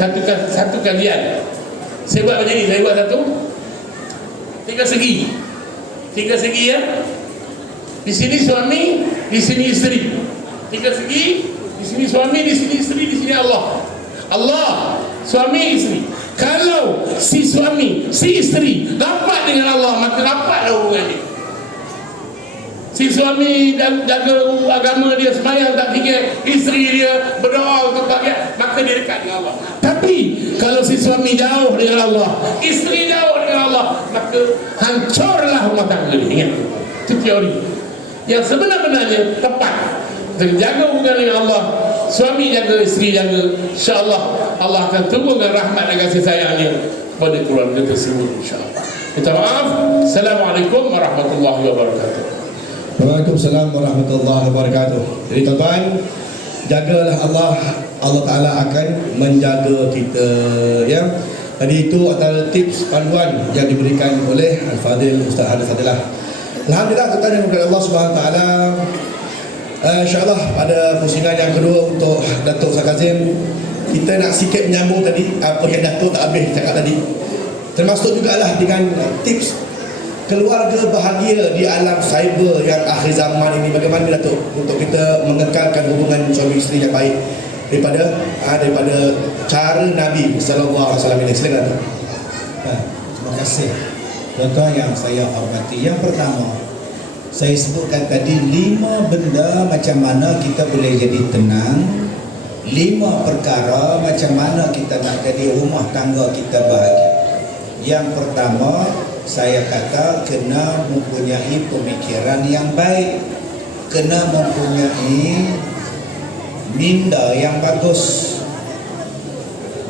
satu kalian, saya buat macam ni, saya buat satu, tiga segi ya. Di sini suami, di sini isteri. Tiga segi, di sini suami, di sini isteri, di sini Allah. Allah, suami, isteri. Kalau si suami, si isteri dapat dengan Allah, maka dapatlah hubungan dia. Si suami jaga agama dia, sembahyang tak fikir, isteri dia berdoa untuk bahagia, maka dia dekat dengan Allah. Tapi kalau si suami jauh dengan Allah, isteri jauh dengan Allah, maka hancurlah rumah tangga dia. Ingat, itu teori yang sebenar-benarnya tepat. Jaga hubungan dengan Allah, suami jaga, isteri jaga, insyaAllah Allah akan turunkan rahmat dan kasih sayangnya pada keluarga tersebut, insyaAllah. Minta maaf. Assalamualaikum warahmatullahi wabarakatuh. Waalaikumsalam warahmatullahi wabarakatuh. Jadi tuan-tuan, jagalah Allah Ta'ala akan menjaga kita, ya. Jadi itu antara tips panduan yang diberikan oleh Al-Fadil Ustaz Haris Fadilah. Alhamdulillah, kita tanya kepada Allah Subhanahu Wa Ta'ala. InsyaAllah pada pusingan yang kedua untuk Datuk Ustaz Kazim, kita nak sikit menyambung tadi apa yang Datuk tak habis cakap tadi, termasuk jugalah dengan tips keluarga bahagia di alam cyber yang akhir zaman ini. Bagaimana Datuk untuk kita mengekalkan hubungan suami isteri yang baik daripada cara Nabi sallallahu alaihi wasallam ini? Silakan Datuk. Terima kasih. Tuan-tuan yang saya hormati, yang pertama saya sebutkan tadi 5 benda macam mana kita boleh jadi tenang, 5 perkara macam mana kita nak jadi rumah tangga kita bahagia. Yang pertama, saya kata kena mempunyai pemikiran yang baik, kena mempunyai minda yang bagus.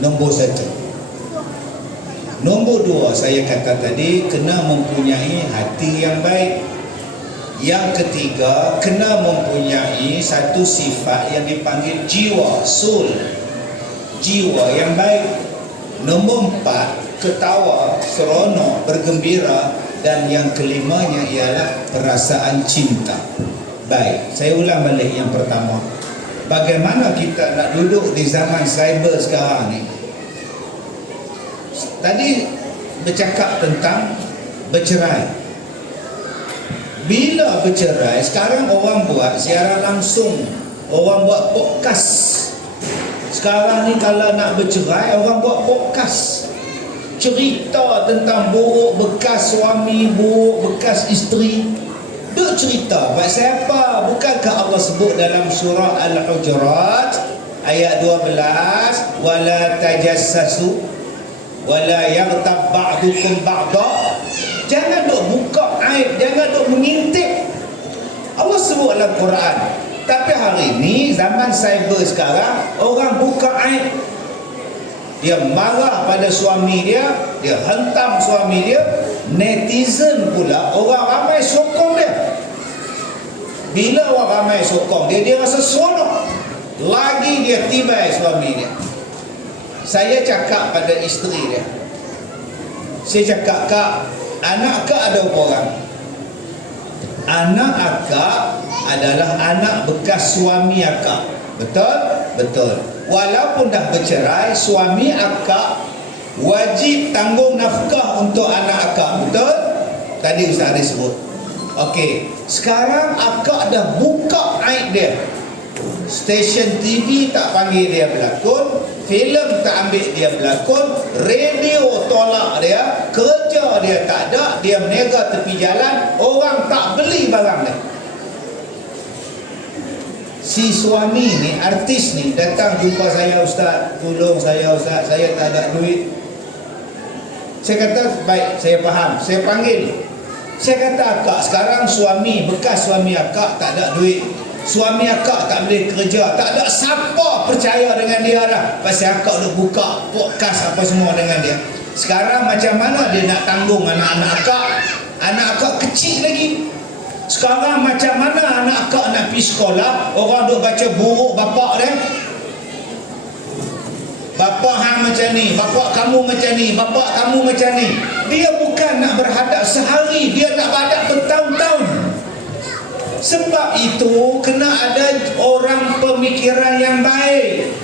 Nombor 1. Nombor 2, saya kata tadi kena mempunyai hati yang baik. Yang ketiga, kena mempunyai satu sifat yang dipanggil jiwa, soul, jiwa yang baik. Nombor 4, ketawa, seronok, bergembira. Dan yang kelimanya ialah perasaan cinta. Baik, saya ulang balik yang pertama. Bagaimana kita nak duduk di zaman cyber sekarang ni? Tadi bercakap tentang bercerai. Bila bercerai, sekarang orang buat siaran langsung, orang buat podcast. Sekarang ni kalau nak bercerai, orang buat podcast, cerita tentang buruk bekas suami, buruk bekas isteri. Duk cerita pasal apa? Bukankah Allah sebut dalam surah Al-Hujurat ayat 12, wala tajassasu wala yaghtab ba'dukum ba'da. Jangan duk buka aib, jangan duk mengintip. Allah sebut dalam Quran. Tapi hari ini zaman cyber sekarang, orang buka aib. Dia marah pada suami dia hentam suami dia. Netizen pula, orang ramai sokong dia. Bila orang ramai sokong dia, dia rasa seronok. Lagi dia tibai suami dia. Saya cakap pada isteri dia, saya cakap, Kak, anak Kak ada berapa orang? Anak Akak adalah anak bekas suami Akak. Betul? Betul. Walaupun dah bercerai, suami Akak wajib tanggung nafkah untuk anak Akak. Betul? Tadi Ustaz Haris sebut. Okey, sekarang Akak dah buka aib dia. Stesen TV tak panggil dia berlakon, filem tak ambil dia berlakon, radio tolak dia, kerja dia tak ada, dia menega tepi jalan, orang tak beli barang dia. Si suami ni, artis ni, datang jumpa saya, Ustaz, tolong saya Ustaz, saya tak ada duit. Saya kata, baik, saya faham, saya panggil. Saya kata, Akak, sekarang suami, bekas suami Akak tak ada duit, suami Akak tak boleh kerja, tak ada siapa percaya dengan dia dah, pasal Akak dah buka podcast apa semua dengan dia. Sekarang macam mana dia nak tanggung anak-anak Akak? Anak Akak kecil lagi. Sekarang macam mana anak Akak nak pergi sekolah, orang duk baca buruk bapak dia. Bapak hang macam ni, bapak kamu macam ni, bapak kamu macam ni. Dia bukan nak berhadap sehari, dia nak berhadap bertahun-tahun. Sebab itu kena ada orang pemikiran yang baik.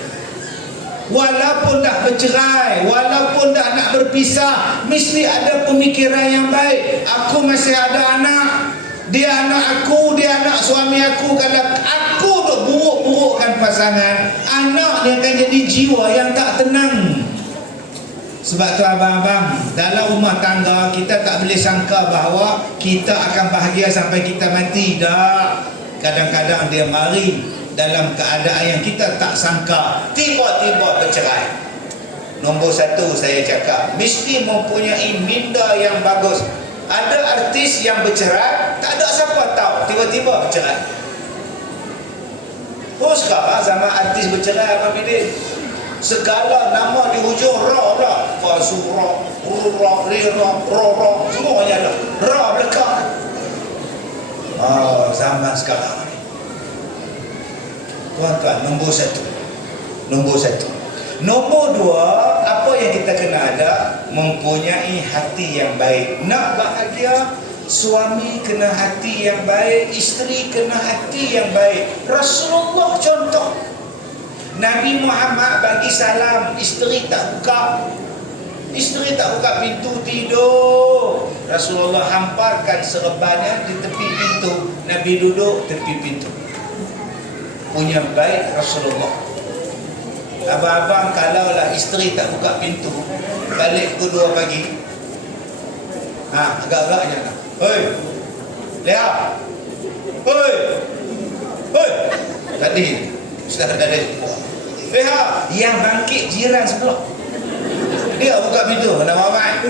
Walaupun dah bercerai, walaupun dah nak berpisah, mesti ada pemikiran yang baik. Aku masih ada anak, dia anak aku, dia anak suami aku. Kalau aku duk buruk-burukkan pasangan, anak dia akan jadi jiwa yang tak tenang. Sebab tu abang-abang, dalam rumah tangga kita tak boleh sangka bahawa kita akan bahagia sampai kita mati. Tak. Kadang-kadang dia mari dalam keadaan yang kita tak sangka, tiba-tiba bercerai. Nombor 1 saya cakap, mesti mempunyai minda yang bagus. Ada artis yang bercerai, tak ada siapa tahu, tiba-tiba bercerai. Oh, sekarang zaman artis bercerai apa bidin? Segala nama di hujung ra dah. Fasura, urra, rira, rora, semuanya ada. Ra belakang. Oh, zaman sekarang ni. Tuan-tuan, nombor satu. Nombor satu. Nombor dua, apa yang kita kena ada? Mempunyai hati yang baik. Nak bahagia, suami kena hati yang baik, isteri kena hati yang baik. Rasulullah contoh. Nabi Muhammad bagi salam, isteri tak buka. Isteri tak buka pintu, tidur. Rasulullah hamparkan serbannya di tepi pintu. Nabi duduk tepi pintu. Punya baik Rasulullah. Abang-abang kalaulah isteri tak buka pintu, balik pukul 2 pagi, agak-agaknya lah. Hoi, lihat. Hoi, hoi. Tadi sudah ada lihat. Yang bangkit jiran sebelah. Dia buka pintu, nama Muhammad.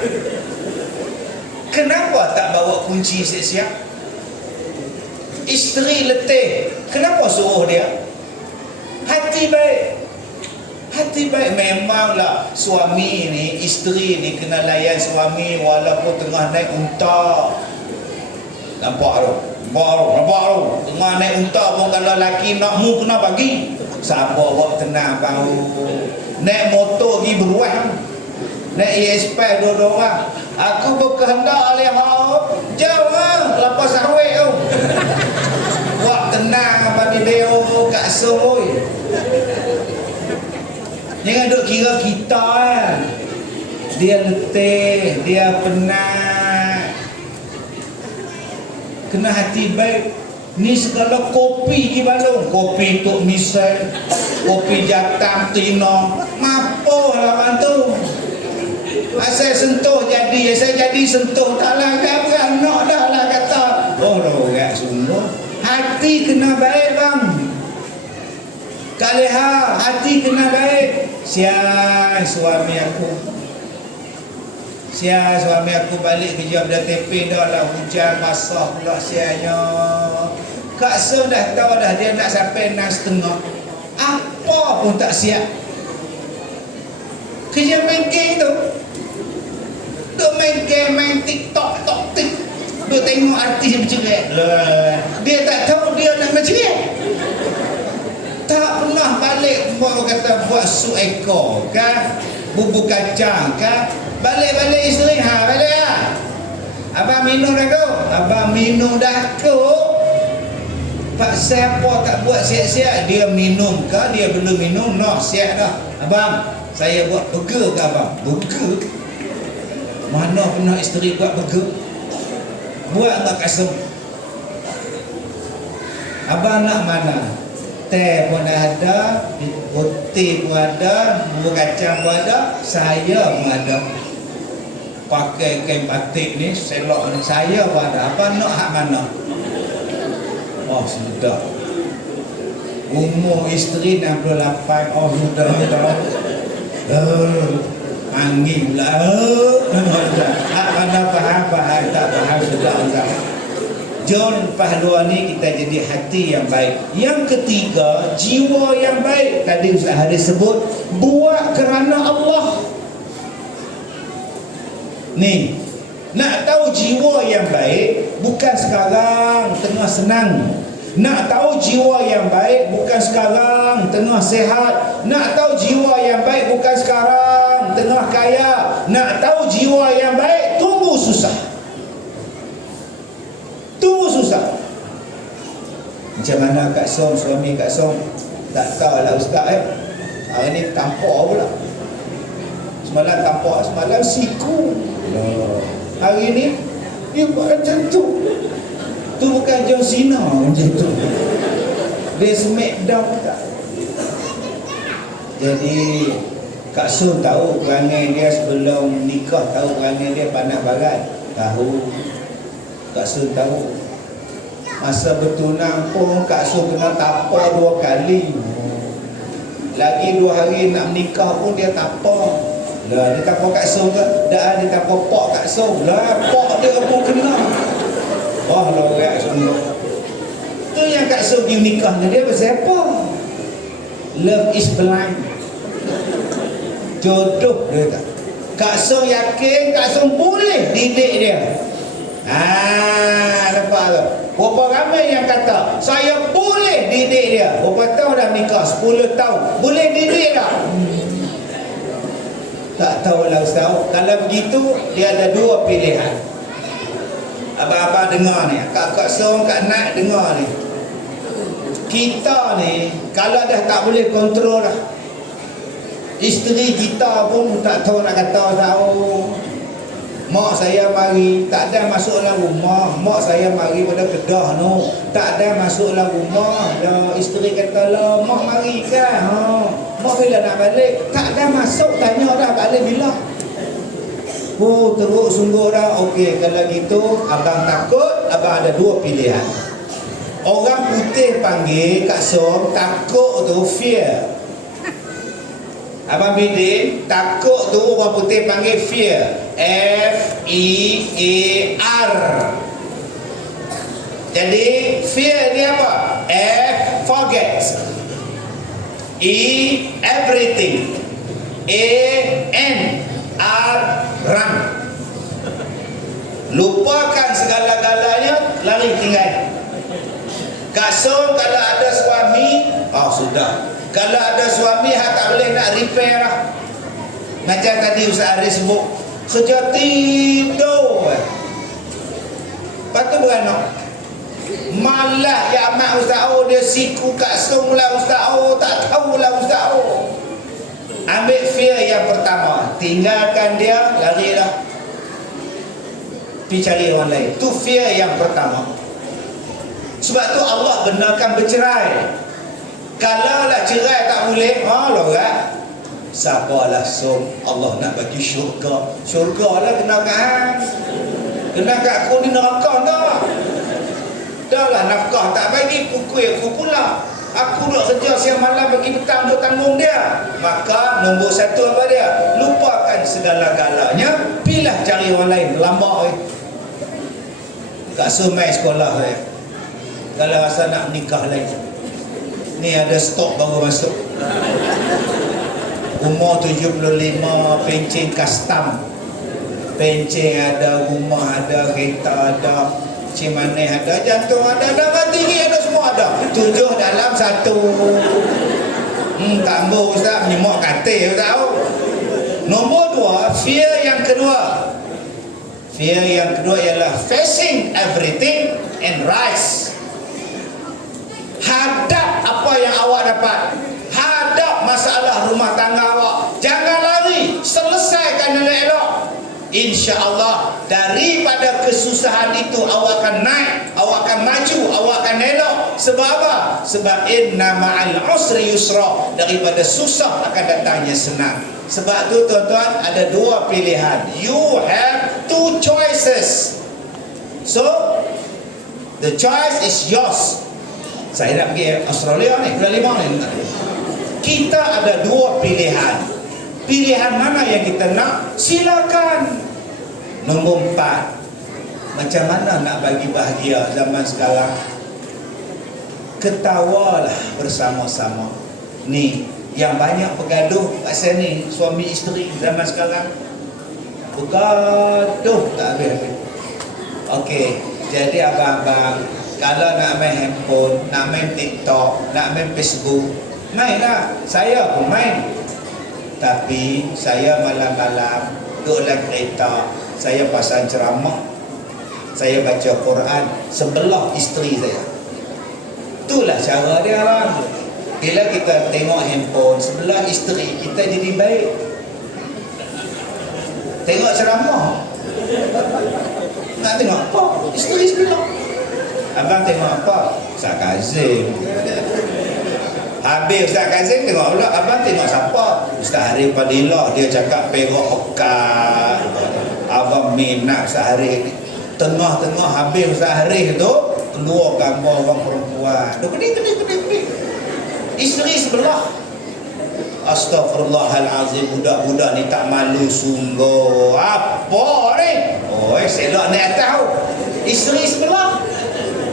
Kenapa tak bawa kunci siap-siap? Isteri letih, kenapa suruh dia? Hati baik. Hati baik. Memanglah suami ni, isteri ni kena layan suami walaupun tengah naik unta. Nampak tu? Nampak tu? Tengah naik unta pun kalau lelaki nak mu kena bagi. Sabar buat tenang bau. Naik motor pergi beruang. Naik ESP dua-dua orang. Aku berkehendak oleh hau. Jauh lah. Lepas sahwek tu. Buat tenang apa ni dia kat soy. Jangan duk kira kita kan. Dia letih, dia penat. Kena hati baik. Ni segala kopi di balong. Kopi Tok Misal, kopi Jatam Tino. Mapo lawan tu. Asal sentuh jadi, asal jadi sentuh tak lah beranak dah lah kata. Oh royak sungguh. Hati kena baik bang. Kaleha, hati kena baik. Sial suami aku. Sial suami aku balik kerja dah tepi dah lah, hujan basah pula sialnya. Kak So dah tahu dah dia nak sampai 6.30. Apa pun tak siap. Kerja main game tu. Duk main game, main TikTok, tik. Duk tengok artis bercerai. Dia tak tahu dia nak bercerai. Tak pernah balik buat kata buat sup ekor kan, bubur kacang kan. Balik isteri, balik lah. Abang minum dah tu. Abang minum dah tu. Pak siapa tak buat siap-siap, dia minum ke dia belum minum, noh siap dah. Abang, saya buat burger ke abang? Burger? Mana pernah isteri buat burger? Buat tak kasut. Abang nak mana? Teh pun ada, roti pun ada, bubur kacang pun ada, saya pun ada. Pakai kain batik ni, selok ni, saya pun ada. Abang nak hak mana? Oh sudah. Umur isteri 68. Oh sudah. Angin lah. Hak mana faham, tak faham sudah. Jom pahlawan ni kita jadi hati yang baik. Yang ketiga, jiwa yang baik. Tadi Ustaz Haris sebut, buat kerana Allah. Ni, nak tahu jiwa yang baik bukan sekarang tengah senang. Nak tahu jiwa yang baik bukan sekarang tengah sehat. Nak tahu jiwa yang baik bukan sekarang tengah kaya. Nak tahu jiwa yang baik tunggu susah. Tunggu susah. Macam mana Kak Som, suami Kak Som? Tak tahulah Ustaz hari ni tampak pula. Semalam tampak, semalam siku. Hari ni dia buat macam tu. Tu bukan John Cena macam tu. Dia smackdown tak. Jadi Kak Som tahu perangai dia sebelum nikah, tahu perangai dia panas barat. Tahu. Kak Sun tahu. Masa bertunang pun Kak Sun kena tapar 2 kali. Lagi 2 hari nak menikah pun dia tapar. Lah dia tapar Kak Sun ke? Dah dia tapar pak Kak Sun. Lah pak dia pun kena. Wah lorak semua. Tu yang Kak Sun pergi nikah ni dia pasal apa? Love is blind. Jodoh dia tak. Kak Sun yakin Kak Sun boleh didik dia. Nampak tu? Berapa ramai yang kata saya boleh didik dia. Berapa tahun dah nikah? 10 tahun. Boleh didik tak? Tak tahulah Ustaz. Kalau begitu dia ada dua pilihan. Abang-abang dengar ni, Kak Song, Kak Nat dengar ni. Kita ni kalau dah tak boleh kontrol dah, isteri kita pun tak tahu nak kata tahu. Mak saya mari tak ada masuk dalam rumah. Mak saya mari pada Kedah no, tak ada masuk dalam rumah. Dah isteri kata lah, mak mari kan. Mak bila nak balik? Tak ada masuk, tanya dah balik bila. Oh, teruk sungguh dah. Okey, kalau gitu abang takut, abang ada dua pilihan. Orang putih panggil Kak Som, takut tu fear. Abang Bidin, takut tu orang putih panggil fear. F-E-A-R. Jadi fear ni apa? F, forget. E, everything. A, N, R, run. Lupakan segala-galanya, lari tinggal. Kak Som kalau ada suami, sudah. Kalau ada suami tak boleh nak repair lah. Macam tadi Ustaz Aris sebut, sejak tidur lepas tu beranak malah ya amat Ustaz dia siku Kak Som lah Ustaz tak tahulah Ustaz ambil fear yang pertama, tinggalkan dia, lari lah, pergi cari orang lain. Tu fear yang pertama. Sebab tu Allah benarkan bercerai. Kalau lah cerai tak boleh, lorak. Sabarlah Som, Allah nak bagi syurga. Syurga lah kenakan. Kenakan aku ni neraka tak? Dah lah nafkah tak bagi, pukul aku pula. Aku duduk kerja siang malam bagi petang untuk tanggung dia. Maka nombor satu apa dia? Lupakan segala-galanya, pilah cari orang lain. Lambat Kak Som main sekolah saya. Kalau rasa nak nikah lagi, ni ada stok baru masuk. Umur 75, pencen custom. Pencen ada, rumah ada, kereta ada, cimaneh ada, jantung ada, darah tinggi ada, semua ada. 7 dalam 1. Tambah Ustaz, menyemak katil tahu. Nombor 2, fear yang kedua. Fear yang kedua ialah facing everything and rise. Hadap apa yang awak dapat. Hadap masalah rumah tangga awak. Jangan lari, selesaikan dengan elok. InsyaAllah daripada kesusahan itu awak akan naik, awak akan maju, awak akan elok. Sebab apa? Sebab inna ma'al usri yusra. Daripada susah akan datangnya senang. Sebab tu tuan-tuan ada dua pilihan. You have two choices. So the choice is yours. Saya nak pergi Australia ni, bulan 5 ni. Kita ada dua pilihan. Pilihan mana yang kita nak? Silakan. Nombor 4. Macam mana nak bagi bahagia zaman sekarang? Ketawalah bersama-sama. Ni yang banyak bergaduh kat sini, suami isteri zaman sekarang. Bergaduh tak habis-habis. Okey, jadi abang-abang, kalau nak main handphone, nak main TikTok, nak main Facebook, mainlah. Saya pun main. Tapi saya malam-malam duduk dalam kereta, saya pasang ceramah, saya baca Quran sebelah isteri saya. Itulah cara dia lah. Bila kita tengok handphone sebelah isteri, kita jadi baik. Tengok ceramah, nak tengok apa? Isteri sebelah. Abang tengok apa? Ustaz Kazim. Habis Ustaz Kazim tengok pula, abang tengok siapa? Ustaz Harif Fadilah, dia cakap perok pekat. Abang minat Ustaz Harif. Tengah-tengah habis Ustaz Harif tu, keluar gambar orang perempuan. Dia kedip. Isteri sebelah. Astaghfirullahalazim, budak-budak ni tak malu sungguh. Apa ni? Selok naik atas tu. Isteri sebelah.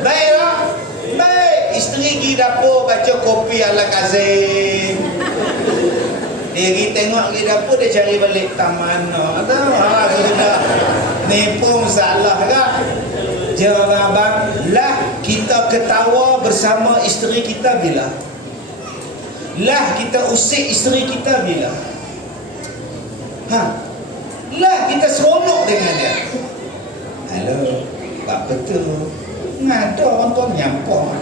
Baiklah. Baik. Isteri pergi dapur baca kopi ala Kazim. Dia pergi tengok pergi dapur, dia cari balik tak mana. Sudah. Ni pun salah kan? Jawab abang lah. kita ketawa bersama isteri kita bila? Lah kita usik isteri kita bila? Lah kita seronok dengan dia. Halo, apa tu? Ngada orang tu nyampah.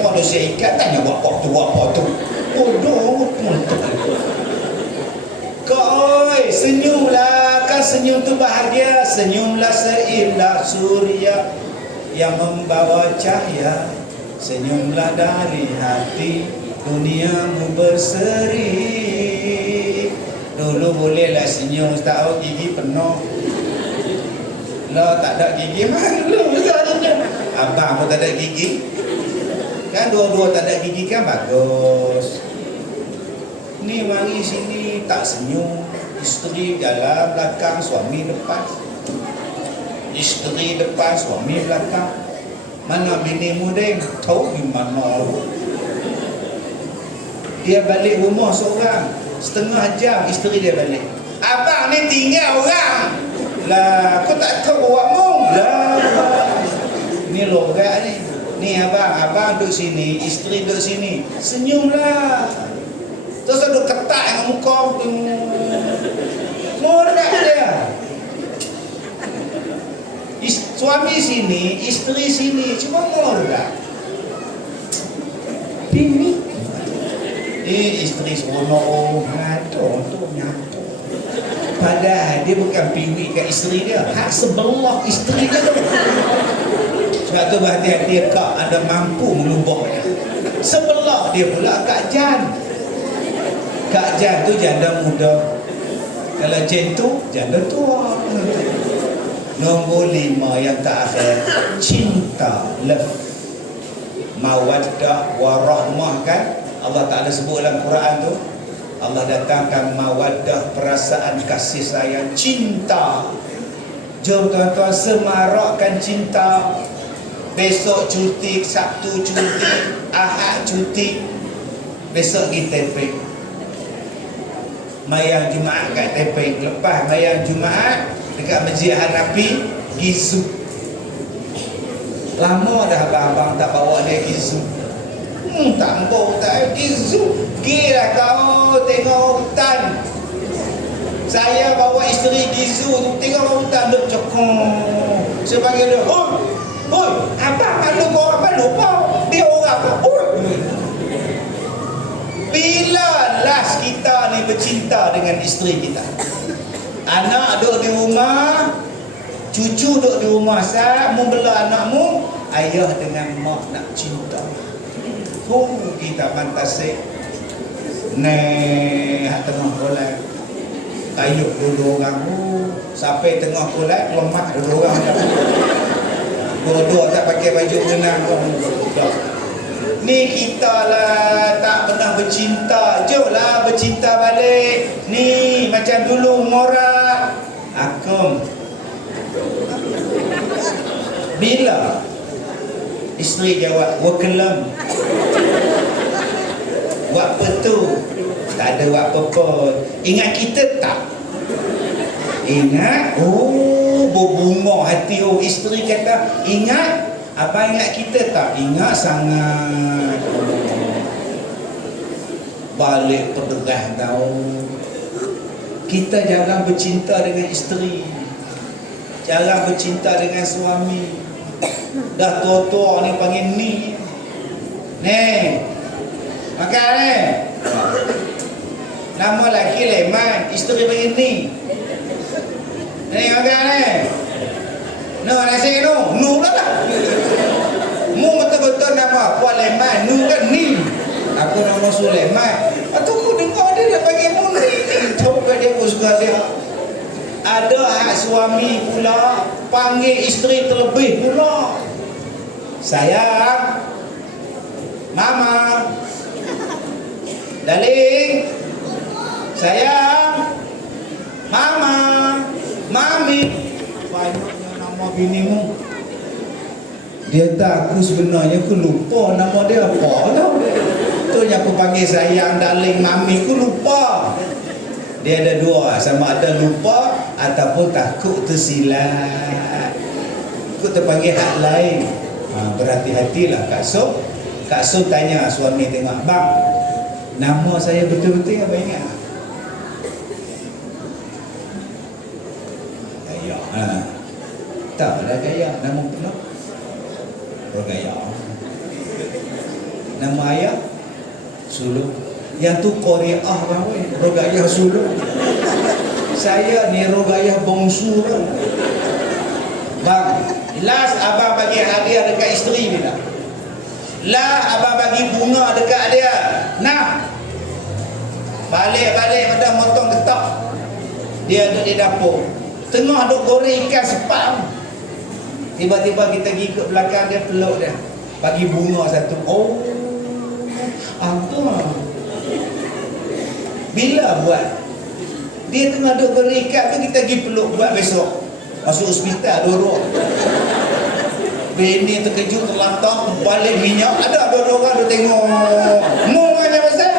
Orang dosa ikat tanya buat apa tu. Bodoh. Kau oi, senyumlah. Kan senyum tu bahagia. Senyumlah seindah surya yang membawa cahaya. Senyumlah dari hati, duniamu berseri. Dulu bolehlah senyum, tahu gigi penuh. Lah tak ada gigi, malu senyum. Abang pun tak ada gigi. Kan dua-dua tak ada gigi kan bagus. Ni mari sini tak senyum. Isteri jalan belakang, suami depan. Isteri depan, suami belakang. Mana bini mudeng? Tahu gimana lu? Dia balik rumah seorang, setengah jam isteri dia balik. Abang ni tinggal orang. Lah, aku tak tahu awakmu. Lah, ni logat ni. Ni abang duduk sini, isteri duduk sini. Senyumlah. Terus duduk ketak dengan muka. Morat dia. Suami sini, isteri sini, cuma morat. Bini. Isteri seronok. Ngaduh tu nyata. Padahal dia bukan piwi kat isteri dia. Hak sebelah isteri dia tu. Sebab tu berhati-hati kak ada mampu melubahnya. Sebelah dia pula Kak Jan. Kak Jan tu janda muda. Kalau Jan tu janda tua. Nombor 5 yang terakhir, cinta, love, mawaddah warahmah kan. Allah Ta'ala sebut dalam Quran tu, Allah datangkan mawaddah, perasaan kasih sayang, cinta. Jom tuan-tuan semarakkan cinta. Besok cuti, Sabtu cuti, Ahad cuti. Besok pergi Tepeng. Mayang Jumaat kat Tepeng. Lepas mayang Jumaat dekat Masjid Hanafi, Gizu. Lama dah abang-abang tak bawa dia Gizu. Tak mau tak Gizu. Gilah kau tengok hutan. Saya bawa isteri Gizu tengok hutan duk cokong. Saya panggil dia, "Oi, abang malu kau apa lupa? Dia orang apa? Oi." Bila last kita ni bercinta dengan isteri kita? Anak duduk di rumah, cucu duduk di rumah, mu bela anakmu, ayah dengan mak nak cinta. Kita pantasik hak tengah kolat kayuk dulu orang sampai tengah kolat lemak dulu orang dua-dua tak pakai baju renang. Ni kita lah tak pernah bercinta. Jom lah bercinta balik. Ni macam dulu Mora Akum. Bila isteri jawab wakelam. Buat apa tu? Tak ada buat apa-apa. Ingat kita tak? Ingat? Berbunga hati. Isteri kata ingat. Abang ingat kita tak? Ingat sangat. Balik pederah tahu. Kita jarang bercinta dengan isteri. Jarang bercinta dengan suami. Dah tua-tua ni panggil ni. Makan ni. Nama lelaki Leman, isteri panggil ni. Makan ni. Nasi nu lah. Mu betul-betul nama Puan Leman, nu kan ni. Aku nama Sulaiman. Atau aku dengar dia panggil mu ni. Coba dia pun suka dia. Ada hak suami pula panggil isteri terlebih pula. Sayang, Mama, Darling, sayang, Mama, Mami. Banyaknya nama binimu. Dia tak, aku sebenarnya aku lupa nama dia apa tau. Tu yang aku panggil sayang, darling, mami, aku lupa. Dia ada dua, sama ada lupa ataupun takut tersilap. Aku terpanggil hak lain. Berhati-hatilah Kak Som. Kak Som tanya suami tengok, bang, nama saya betul-betul apa ingat? Gaya. Tak lah Gaya, nama penuh Rogaya. Nama ayah Sulu. Yang tu Korea bang, Rogaya Sulu. Saya ni Rogaya Bongsu bang. Last abang bagi hadiah dekat isteri dia tak? Lah abang bagi bunga dekat dia. Nah, balik-balik pada motong ketak. Dia duduk di dapur, tengah duk goreng ikan sepat. Tiba-tiba kita pergi ke belakang dia, peluk dia, bagi bunga satu. Oh, apa? Bila buat? Dia tengah duk goreng ikan tu, kita pergi peluk, buat besok. Masuk hospital dorok. Bini terkejut, terlantar, balik minyak. Ada dua-dua orang dia tengok. Mu aja pasal.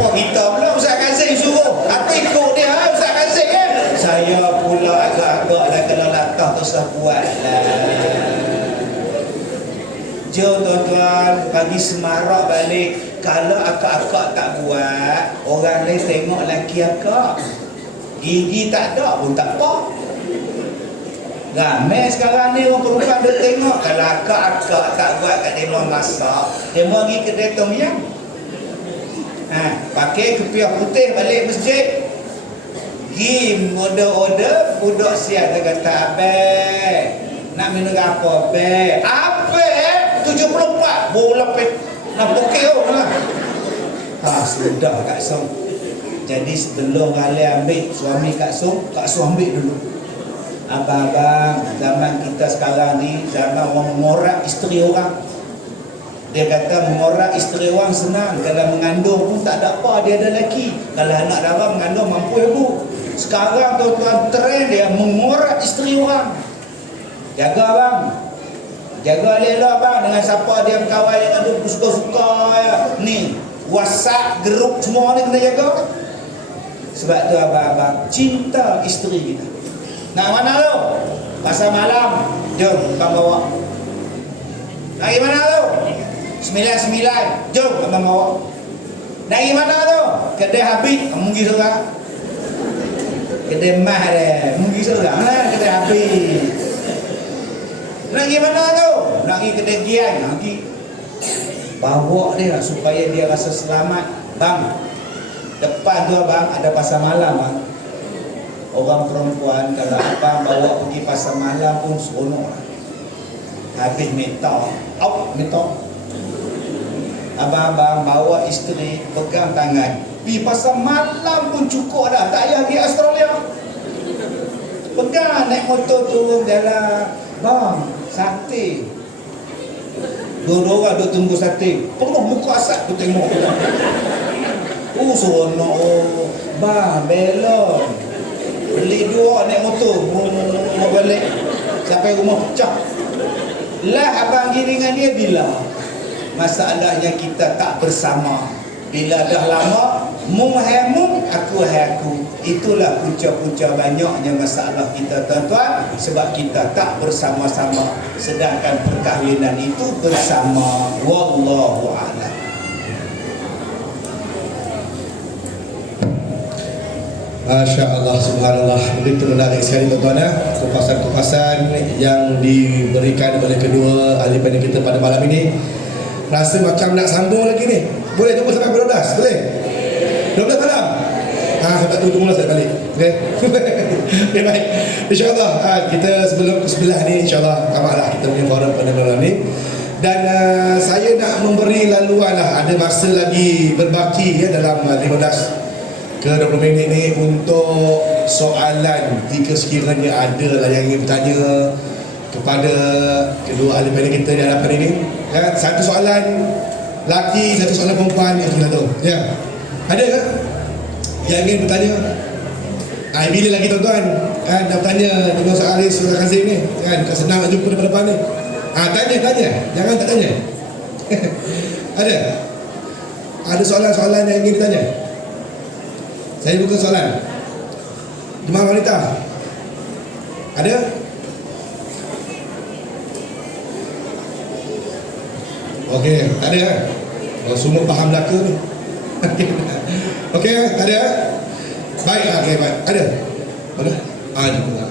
Pak kita pula Ustaz Kazim suruh. Aku ikut dia, Ustaz Kazim kan. Saya pula agak-agak dah kena latah terus buat lah. Jom tuan-tuan, bagi semarak balik. Kalau akak-akak tak buat, orang lain tengok laki akak. Gigi tak ada pun tak apa. Ramai sekarang ni orang perempuan dia tengok. Kalau akak-akak tak buat kat demo masak, demo pergi kedai Tom Yam, pakai kepiah putih balik masjid, pergi order budak siap. Dia kata, abang nak minum apa abang? Abang 74 bola pet nak pokok lah. Sudah Kak Som. Jadi sebelum Raleigh ambil suami Kak Som ambil dulu. Abang-abang, zaman kita sekarang ni zaman orang mengorak isteri orang. Dia kata mengorak isteri orang senang. Kalau mengandung pun tak ada apa, dia ada lelaki. Kalau anak darah mengandung mampu ibu. Sekarang tuan-tuan trend dia mengorak isteri orang. Jaga abang, jaga elok abang dengan siapa dia berkawan dengan dia suka-suka ya. Ni WhatsApp, grup semua ni kena jaga. Sebab tu abang-abang cinta isteri kita. Nak mana tu? Pasar malam. Jom abang bawa. Nak pergi mana tu? 99. Jom abang bawa. Nak pergi mana tu? Kedai Habib. Kamu pergi seorang. Kedai Mah dia. Kamu pergi seorang lah. Kedai Habib. Nak pergi mana tu? Nak pergi kedai Gian. Nak pergi. Bawa dia supaya dia rasa selamat. Bang, depan tu abang ada pasar malam bang. Orang perempuan kalau abang bawa pergi pasar malam pun seronok lah. Habis metal, metal. Abang-abang bawa isteri, pegang tangan, pergi pasar malam pun cukup dah. Tak payah pergi Australia. Pegang naik motor turun jalan. Bang, sate. Dua-dua orang duk tunggu sate. Penuh muka asap duk tengok. Seronok. Bang, belon. Beli dua naik motor, mau balik sampai rumah pecah. Lah abang gini dengan dia bila masalahnya kita tak bersama. Bila dah lama, mung hai mung, aku hai aku. Itulah punca-punca banyaknya masalah kita tuan-tuan, sebab kita tak bersama-sama. Sedangkan perkahwinan itu bersama. Wallahu a'lam. Masya Allah, subhanallah. Begitu menarik sekali tuan-tuan ya. Kupasan-kupasan yang diberikan oleh kedua ahli panel kita pada malam ini. Rasa macam nak sambung lagi ni. Boleh tunggu sampai 12? Boleh? 12 malam? Sebab tu tunggulah saya balik. Okay? Okay, baik. InsyaAllah kita sebelum ke sebelah ni, InsyaAllah tamatlah kita punya forum pada malam ni. Dan saya nak memberi laluan lah. Ada masa lagi berbaki ya dalam 15 ke 20 minit ni untuk soalan. Jika sekiranya ada lah yang ingin bertanya kepada kedua ahli panel kita di hadapan ini ya, satu soalan laki, satu soalan perempuan yang kita tahu ya. Ada ke yang ingin bertanya? Bila lagi tuan-tuan nak bertanya dengan soal Surah Kazim ni kan, senang nak jumpa depan-depan ni. Tanya, jangan tak tanya. Ada soalan-soalan yang ingin ditanya? Saya buka soalan. Jemaah wanita. Ada? Okey, tak ada kan? Oh, semua faham Melaka ni. Okey, tak ada. Baik, okey, baik. Ada? Mana? Ada pula.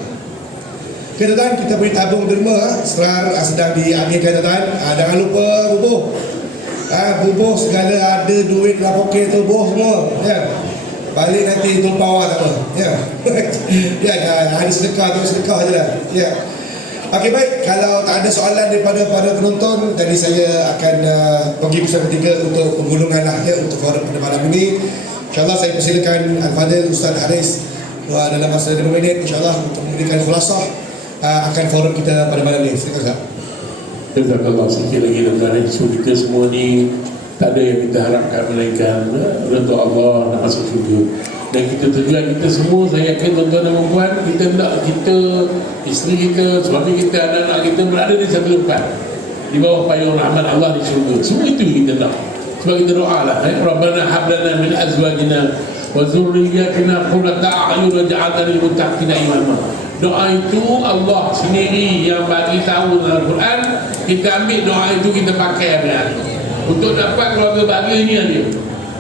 Okey, tuan-tuan, kita beri tabung derma serar sedang diambilkan, tuan-tuan. Jangan lupa bubuh. Bubuh segala ada duit dalam poket tu, bubuh semua. Ya. Balik nanti tumpah awak tak apa. Ya. Ya, ada sedekah tu sedekah je lah. Ya. Okey, baik, kalau tak ada soalan daripada para penonton, jadi saya akan pergi pesan ketiga untuk penggulungan lah ya, untuk forum pada malam ini. InsyaAllah saya persilakan Al-Fadhil Ustaz Haris dalam masa 5 minit insyaAllah untuk memberikan khulasah akan forum kita pada malam ini. Silakan Ustaz. Jazakallah sikit lagi tuan-tuan. So kita semua ni tak ada yang kita harapkan melainkan redha Allah nak masuk syurga. Dan kita tujuan kita semua, saya yakin tuan-tuan dan puan, kita nak kita, isteri kita, suami kita, anak-anak kita berada di satu tempat di bawah payung rahmat Allah di syurga. Semua itu kita nak. Sebab kita doa lah, Rabbana hab lana min azwajina wa zurriyyatina qurrata a'yun waj'alna lil muttaqina imama. Doa itu Allah sendiri yang bagi tahu dalam Al-Quran. Kita ambil doa itu, kita pakai hari-hari untuk dapat keluarga bahagia ni dia.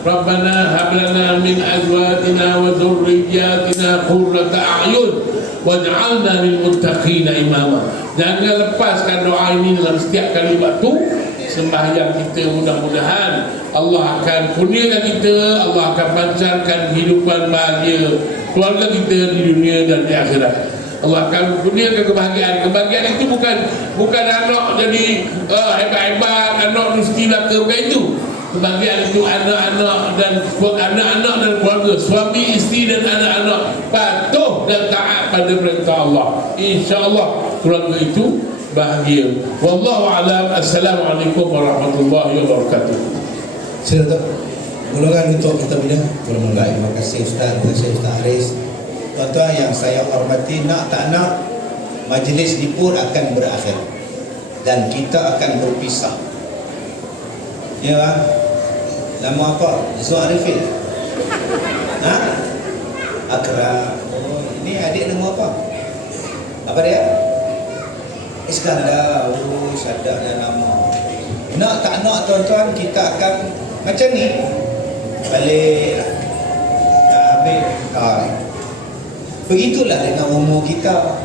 Rabbana hab lana min azwajina wa zurriyyatina qurrata a'yun waj'alna lil muttaqina imama. Jangan lepaskan doa ini dalam setiap kali waktu sembahyang kita. Mudah-mudahan Allah akan kurniakan kita, Allah akan pancarkan kehidupan bahagia keluarga kita di dunia dan di akhirat. Allah akan kurniakan kebahagiaan. Kebahagiaan itu bukan anak jadi hebat-hebat, anak mesti laka, bukan itu. Kebahagiaan itu anak-anak dan keluarga, suami, isteri dan anak-anak patuh dan taat pada perintah Allah. InsyaAllah keluarga itu bahagia. Wallahu a'lam. Assalamualaikum warahmatullahi wabarakatuh. Silakan golongan untuk kita punya. Baik, terima kasih Ustaz, terima kasih Ustaz Haris. Tuan-tuan yang saya hormati, nak tak nak majlis ni pun akan berakhir dan kita akan berpisah. Ya bang? Nama apa? Zul Arifin? Akram. Oh, ini adik nama apa? Apa dia? Iskandar. Oh, sadar dah nama. Nak tak nak tuan-tuan, kita akan macam ni. Balik lah. Nak habis. Begitulah dengan umur kita.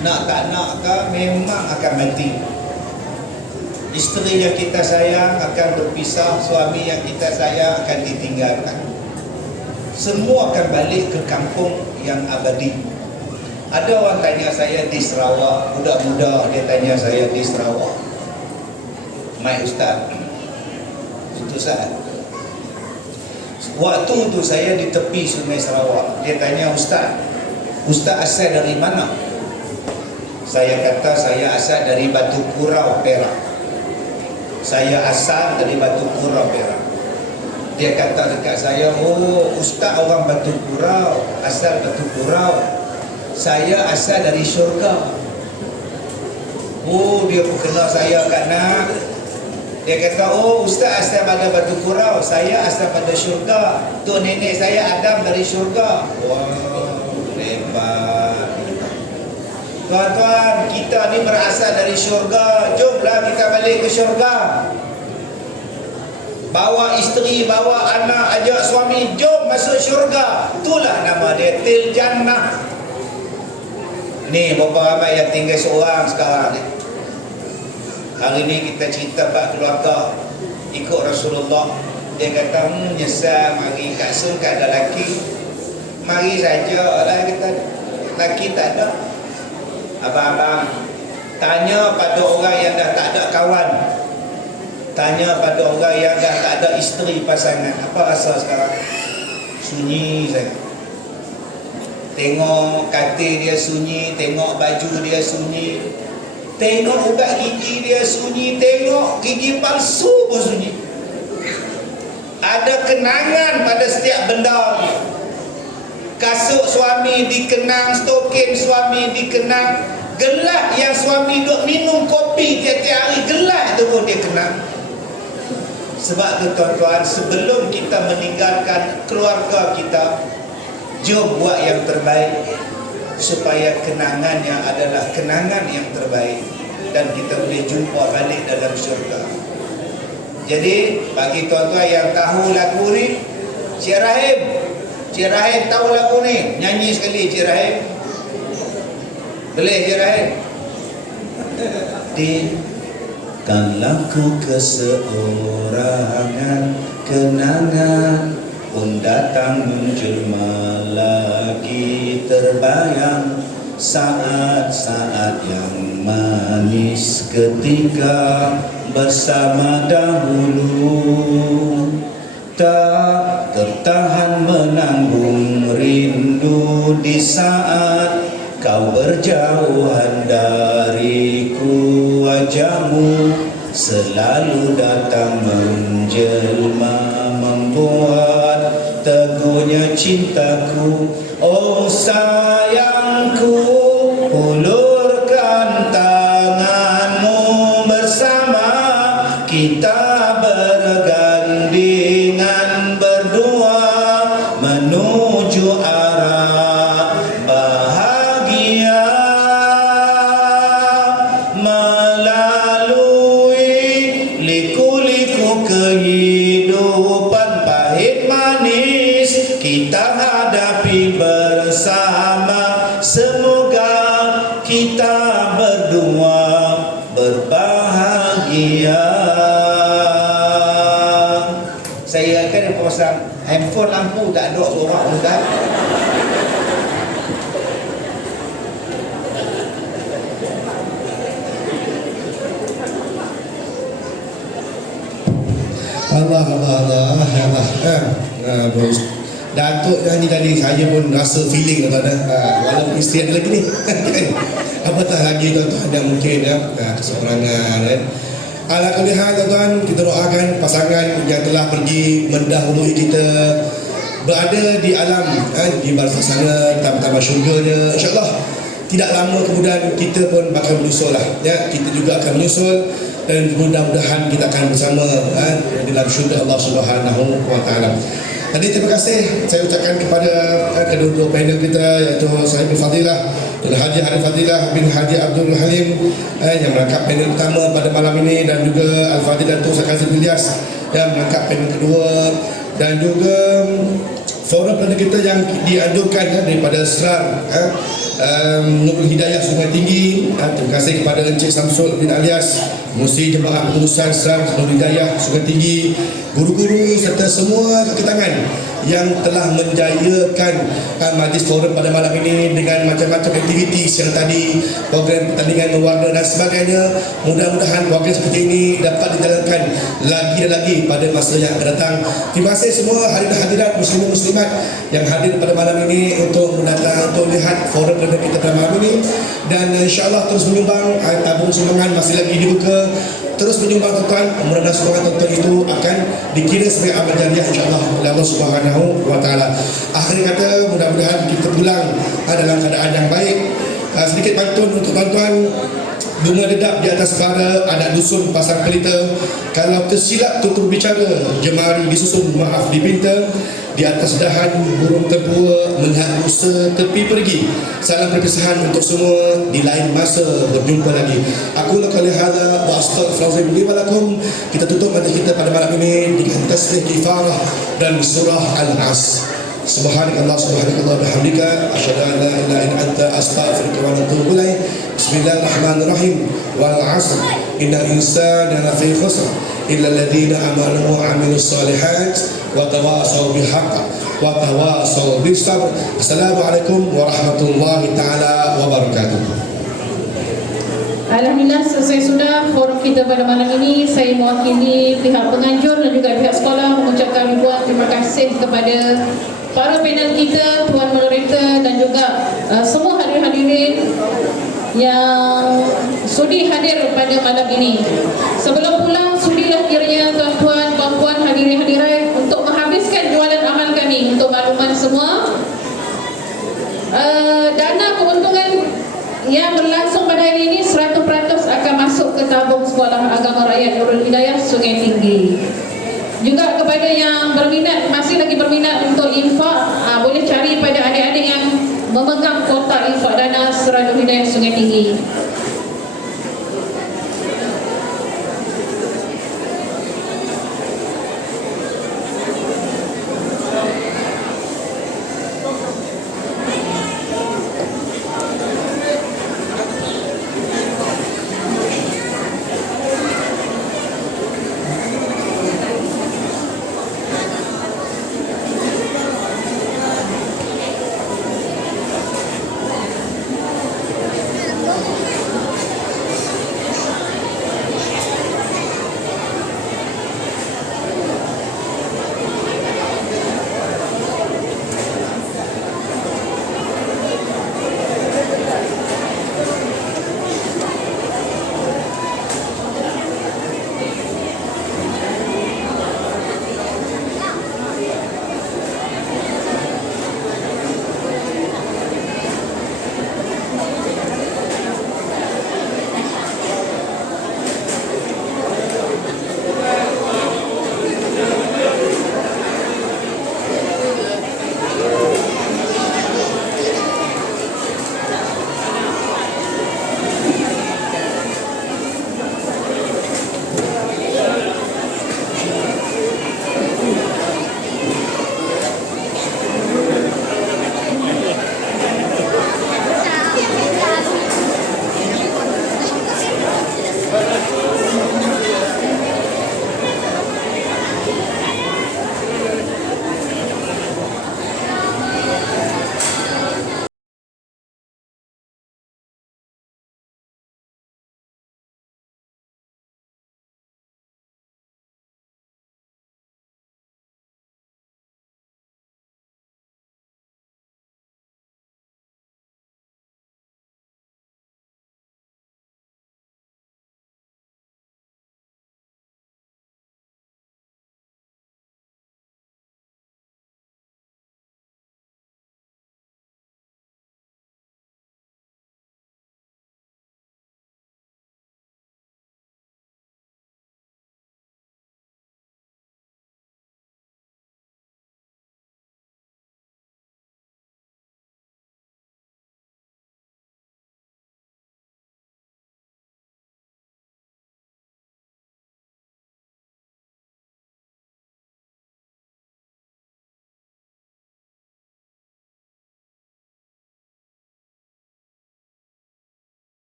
Nak tak nak kan memang akan mati. Isteri yang kita sayang akan berpisah, suami yang kita sayang akan ditinggalkan. Semua akan balik ke kampung yang abadi. Ada orang tanya saya di Sarawak, budak muda dia tanya saya di Sarawak, "Mai Ustaz, itu saat waktu tu saya di tepi Sungai Sarawak." Dia tanya, "Ustaz asal dari mana?" Saya kata, "Saya asal dari Batu Kurau, Perak." Saya asal dari Batu Kurau, Perak. Dia kata dekat saya, "Oh, Ustaz orang Batu Kurau, asal Batu Kurau. Saya asal dari syurga." Oh, dia kenal saya kat nak. Dia kata, "Oh, Ustaz asal pada Batu Kurau, saya asal pada syurga. Tu nenek saya Adam dari syurga." Wah, hebat. Tuan-tuan, kita ni berasal dari syurga. Jomlah kita balik ke syurga. Bawa isteri, bawa anak, ajak suami, jom masuk syurga. Itulah nama dia, Til Jannah. Ni berapa ramai yang tinggal seorang sekarang ni. Hari ni kita cerita bab keluarga ikut Rasulullah. Dia kata, "Nyesal mari kat sun kat ada lelaki. Mari saja lah," kata. Lelaki tak ada. Abang-abang, tanya pada orang yang dah tak ada kawan, tanya pada orang yang dah tak ada isteri pasangan, apa rasa sekarang? Sunyi saya. Tengok katil dia sunyi, tengok baju dia sunyi, tengok ubat gigi dia sunyi, tengok gigi palsu pun sunyi. Ada kenangan pada setiap benda ni. Kasut suami dikenang, stokin suami dikenang, gelas yang suami duk minum kopi tiap-tiap hari, gelas tu pun dia kenang. Sebab tu tuan-tuan, sebelum kita meninggalkan keluarga kita, jom buat yang terbaik supaya kenangannya adalah kenangan yang terbaik dan kita boleh jumpa balik dalam syurga. Jadi bagi tuan-tuan yang tahu lagu ni, Cik Rahim tahu lagu ni? Nyanyi sekali Cik Rahim. Boleh Cik Rahim? Kan laku keseorangan, kenangan pun datang menjelma lagi, terbayang saat-saat yang manis ketika bersama dahulu. Tak tertahan menanggung rindu di saat kau berjauhan dariku. Wajahmu selalu datang menjelma, membuat teguhnya cintaku. Oh sayangku, ulurkan tanganmu, bersama kita bergandingan berdua menuju arah bahagia, melalui liku-liku kehidupan pahit manis kita hadapi bersama. Semoga kita berdua berbahagia. Saya akan pasang handphone lampu tak ada orang Ustaz. Allah. Bos. Datuk nyanyi tadi saya pun rasa feeling tuan-tuan. Walaupun isteri ada lagi ni. Apatah lagi tuan-tuan yang mungkin keseorangan Ala kulli hal tuan-tuan, kita doakan pasangan yang telah pergi mendahului kita berada di alam di barzakh sana, tamat syurganya. InsyaAllah tidak lama kemudian kita pun bakal menyusul lah ya. Kita juga akan menyusul dan mudah-mudahan kita akan bersama dalam syurga Allah Subhanahu wa taala. Tadi terima kasih saya ucapkan kepada kedua-dua panel kita, iaitu Sahibul Fadilah dan Haji Arif Fadilah bin Haji Abdul Halim yang merangkap panel pertama pada malam ini, dan juga Al-Fadilah Datuk Kazim Ilyas yang merangkap panel kedua, dan juga forum panel kita yang dianjurkan daripada Seram Nurul Hidayah Sungai Tinggi. Terima kasih kepada Encik Samsul bin Alias, Musi Jemaah Pengurusan Seram Nurul Hidayah Sungai Tinggi, guru-guru serta semua kaki tangan yang telah menjayakan majlis forum pada malam ini dengan macam-macam aktiviti siang tadi, program pertandingan mewarna dan sebagainya. Mudah-mudahan program seperti ini dapat dijalankan lagi dan lagi pada masa yang akan datang. Terima kasih semua hadirin hadirat muslimin muslimat yang hadir pada malam ini untuk mendatang, untuk lihat forum kita pada malam ini, dan insyaAllah terus menyumbang. Tabung sumbangan masih lagi dibuka, terus menyumbang tuan-tuan. Mudah-mudahan sumbangan tuan-tuan itu akan dikira sebagai amal jariah insyaAllah oleh Allah Subhanahu wa taala. Akhir kata, mudah-mudahan kita pulang dalam keadaan yang baik. Sedikit pantun untuk tuan-tuan. Bunga dedap di atas bara, anak dusun pasang pelita. Kalau tersilap tutur bicara, jemari disusun maaf dipinta. Di atas dahan burung terbuai melihat rusa tepi pergi. Salam perpisahan untuk semua, di lain masa berjumpa lagi. Aku qali hadza wa astaghfirullahalazim li wa lakum. Kita tutup majlis kita pada malam ini dengan tasbih kifarah dan surah Al-As. Subhanakallah bihamdika asyhadu an la ilaha illa anta astaghfiruka wa atubu ilaik. Bismillahirrahmanirrahim. Wal 'asr innal insana lafi khusr illa alladziina amanu wa 'amilus shalihat wa tawasaw bil haqq wa tawasaw bis sabr. Assalamualaikum warahmatullahi taala wabarakatuh. Alhamdulillah, selesai sudah forum kita pada malam ini. Saya mewakili pihak penganjur dan juga pihak sekolah mengucapkan ribuan terima kasih kepada para panel kita, tuan moderator dan juga semua hadirin yang sudi hadir pada malam ini. Sebelum pulang, sudilah kiranya tuan-tuan, puan-puan, hadirin hadirat untuk menghabiskan jualan amal kami. Untuk makluman semua, dana keuntungan yang berlangsung pada hari ini 100% akan masuk ke tabung Sekolah Agama Rakyat Nurul Hidayah Sungai Tinggi. Juga kepada yang berminat, masih lagi berminat untuk infak, boleh cari pada adik-adik yang memegang kotak infak dana Serah Nurul Hidayah Sungai Tinggi.